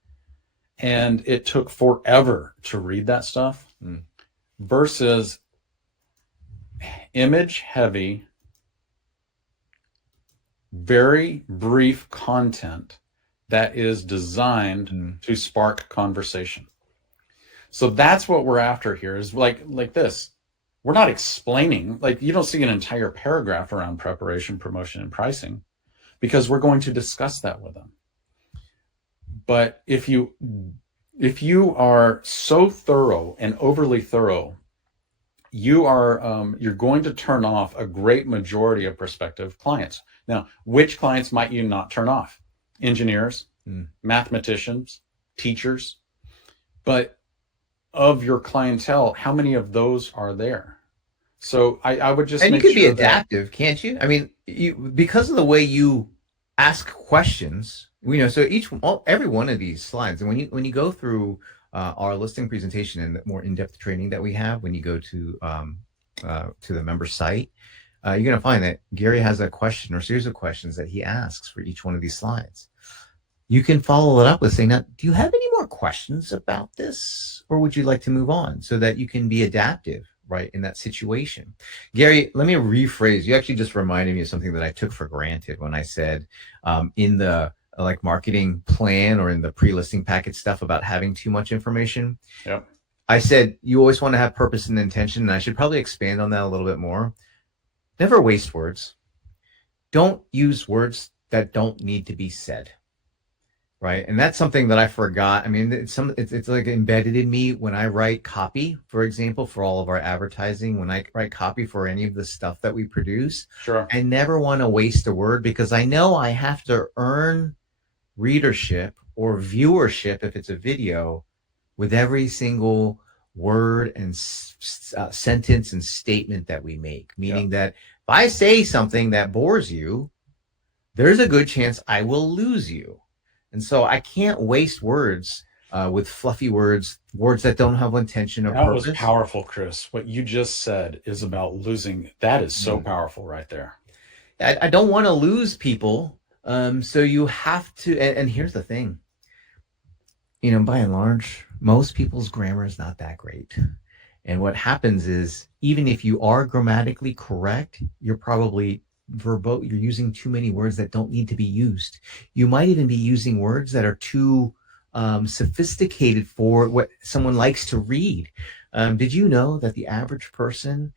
and it took forever to read that stuff? Versus image heavy, very brief content that is designed to spark conversation. So that's what we're after here is like this. We're not explaining, like you don't see an entire paragraph around preparation, promotion, and pricing because we're going to discuss that with them. But if you are so thorough and overly thorough, you're going to turn off a great majority of prospective clients. Now, which clients might you not turn off? Engineers, mathematicians, teachers. But of your clientele, how many of those are there? So I would just and make you could sure be adaptive, can't you? I mean, because of the way you ask questions, so every one of these slides, and when you go through our listing presentation and the more in-depth training that we have, when you go to the member site, you're going to find that Gary has a question or series of questions that he asks for each one of these slides. You can follow it up with saying, now, do you have any more questions about this, or would you like to move on, so that you can be adaptive, right, in that situation. Gary, let me rephrase. You actually just reminded me of something that I took for granted when I said in the like marketing plan or in the pre-listing package stuff about having too much information. Yep. I said you always want to have purpose and intention, and I should probably expand on that a little bit more. Never waste words. Don't use words that don't need to be said. Right. And that's something that I forgot. I mean, it's like embedded in me when I write copy, for example, for all of our advertising, when I write copy for any of the stuff that we produce, Sure. I never want to waste a word because I know I have to earn readership or viewership if it's a video with every single word and sentence and statement that we make. Meaning that if I say something that bores you, there's a good chance I will lose you. And so I can't waste words with fluffy words that don't have intention or purpose. That was powerful, Chris. What you just said is about losing. That is so powerful right there. I don't want to lose people. So you have to, and here's the thing, by and large, most people's grammar is not that great. And what happens is, even if you are grammatically correct, you're probably you're using too many words that don't need to be used. You might even be using words that are too sophisticated for what someone likes to read. Did you know that the average person,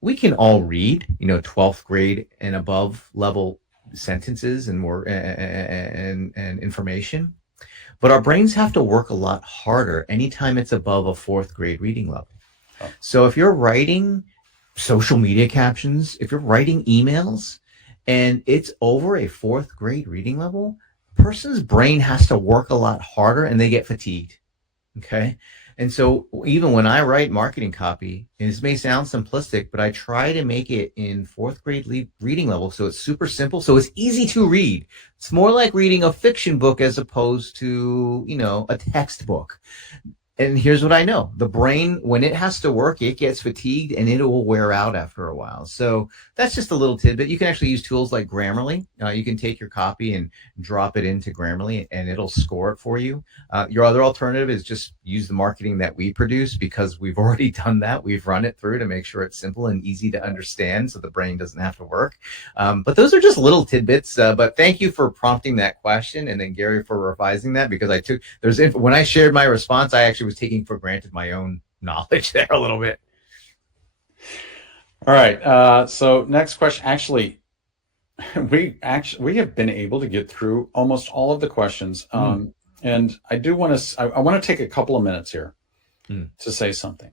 we can all read, 12th grade and above level sentences and more and information, but our brains have to work a lot harder anytime it's above a 4th grade reading level. So if you're writing social media captions, if you're writing emails and it's over a 4th grade reading level, a person's brain has to work a lot harder and they get fatigued. Okay. And so even when I write marketing copy, and this may sound simplistic, but I try to make it in 4th grade reading level. So it's super simple. So it's easy to read. It's more like reading a fiction book as opposed to, a textbook. And here's what I know. The brain, when it has to work, it gets fatigued and it will wear out after a while. So that's just a little tidbit. You can actually use tools like Grammarly. You can take your copy and drop it into Grammarly and it'll score it for you. Your other alternative is just use the marketing that we produce because we've already done that. We've run it through to make sure it's simple and easy to understand so the brain doesn't have to work. But those are just little tidbits. But thank you for prompting that question. And then Gary for revising that because when I shared my response, I actually was taking for granted my own knowledge there a little bit. All right. So next question. Actually, we have been able to get through almost all of the questions. And I do want to take a couple of minutes here to say something.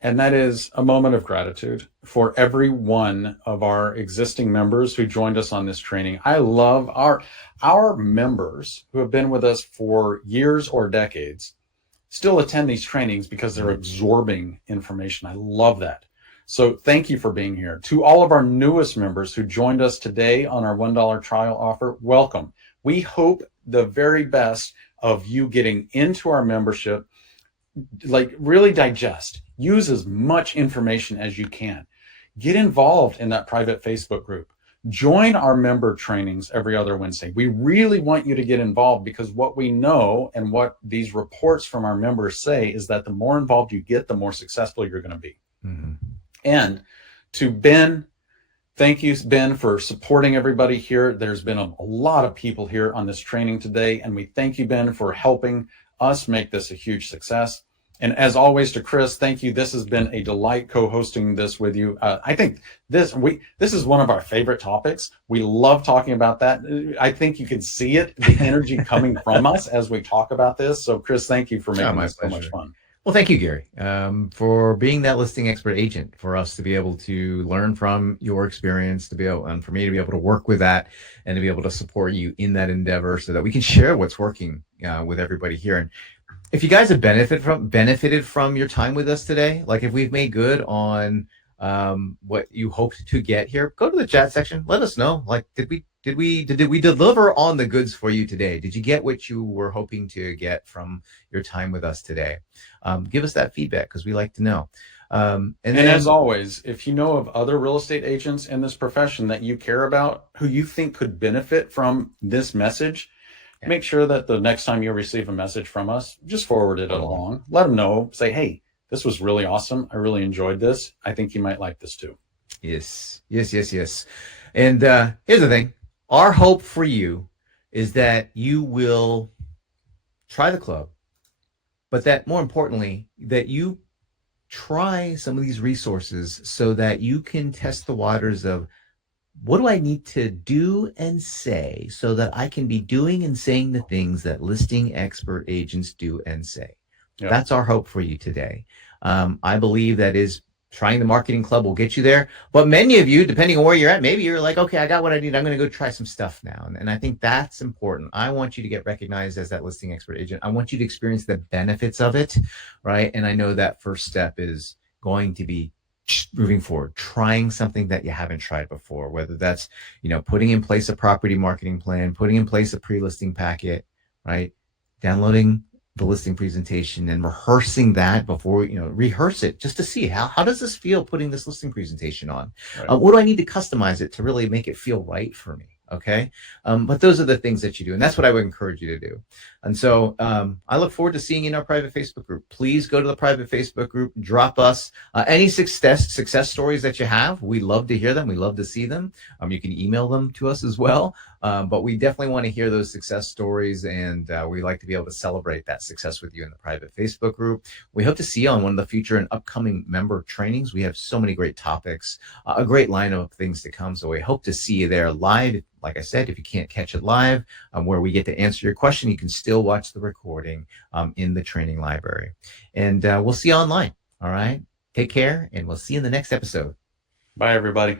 And that is a moment of gratitude for every one of our existing members who joined us on this training. I love our members who have been with us for years or decades still attend these trainings because they're absorbing information. I love that. So thank you for being here. To all of our newest members who joined us today on our $1 trial offer, welcome. We hope the very best of you getting into our membership, like really digest, use as much information as you can. Get involved in that private Facebook group. Join our member trainings every other Wednesday. We really want you to get involved because what we know and what these reports from our members say is that the more involved you get, the more successful you're going to be. Mm-hmm. And to Ben, thank you, Ben, for supporting everybody here. There's been a lot of people here on this training today, and we thank you, Ben, for helping us make this a huge success. And as always, to Chris, thank you. This has been a delight co-hosting this with you. I think this is one of our favorite topics. We love talking about that. I think you can see it, the energy coming from us as we talk about this. So, Chris, thank you for making this so much fun. Well, thank you, Gary, for being that listing expert agent for us to be able to learn from your experience, and for me to be able to work with that and to be able to support you in that endeavor so that we can share what's working with everybody here. And if you guys have benefited from your time with us today, like if we've made good on what you hoped to get here, go to the chat section. Let us know. Like, did we deliver on the goods for you today? Did you get what you were hoping to get from your time with us today? Give us that feedback because we like to know. And as always, if you know of other real estate agents in this profession that you care about, who you think could benefit from this message, make sure that the next time you receive a message from us, just forward it along. Let them know. Say, hey, this was really awesome. I really enjoyed this. I think you might like this too. Yes. And here's the thing. Our hope for you is that you will try the club, but that more importantly, that you try some of these resources so that you can test the waters of what do I need to do and say so that I can be doing and saying the things that listing expert agents do and say. Yep. That's our hope for you today. I believe that is trying the marketing club will get you there. But many of you, depending on where you're at, maybe you're like, okay, I got what I need. I'm going to go try some stuff now. And I think that's important. I want you to get recognized as that listing expert agent. I want you to experience the benefits of it, right? And I know that first step is going to be moving forward, trying something that you haven't tried before, whether that's, putting in place a property marketing plan, putting in place a pre-listing packet, right? Downloading the listing presentation and rehearsing that before, rehearse it just to see how does this feel putting this listing presentation on? Right. What do I need to customize it to really make it feel right for me? Okay. But those are the things that you do. And that's what I would encourage you to do. And so I look forward to seeing you in our private Facebook group. Please go to the private Facebook group, drop us any success stories that you have. We love to hear them. We love to see them. You can email them to us as well. But we definitely want to hear those success stories. And we like to be able to celebrate that success with you in the private Facebook group. We hope to see you on one of the future and upcoming member trainings. We have so many great topics, a great lineup of things to come. So we hope to see you there live. Like I said, if you can't catch it live, where we get to answer your question, you can still watch the recording in the training library. And we'll see you online. All right. Take care, and we'll see you in the next episode. Bye, everybody.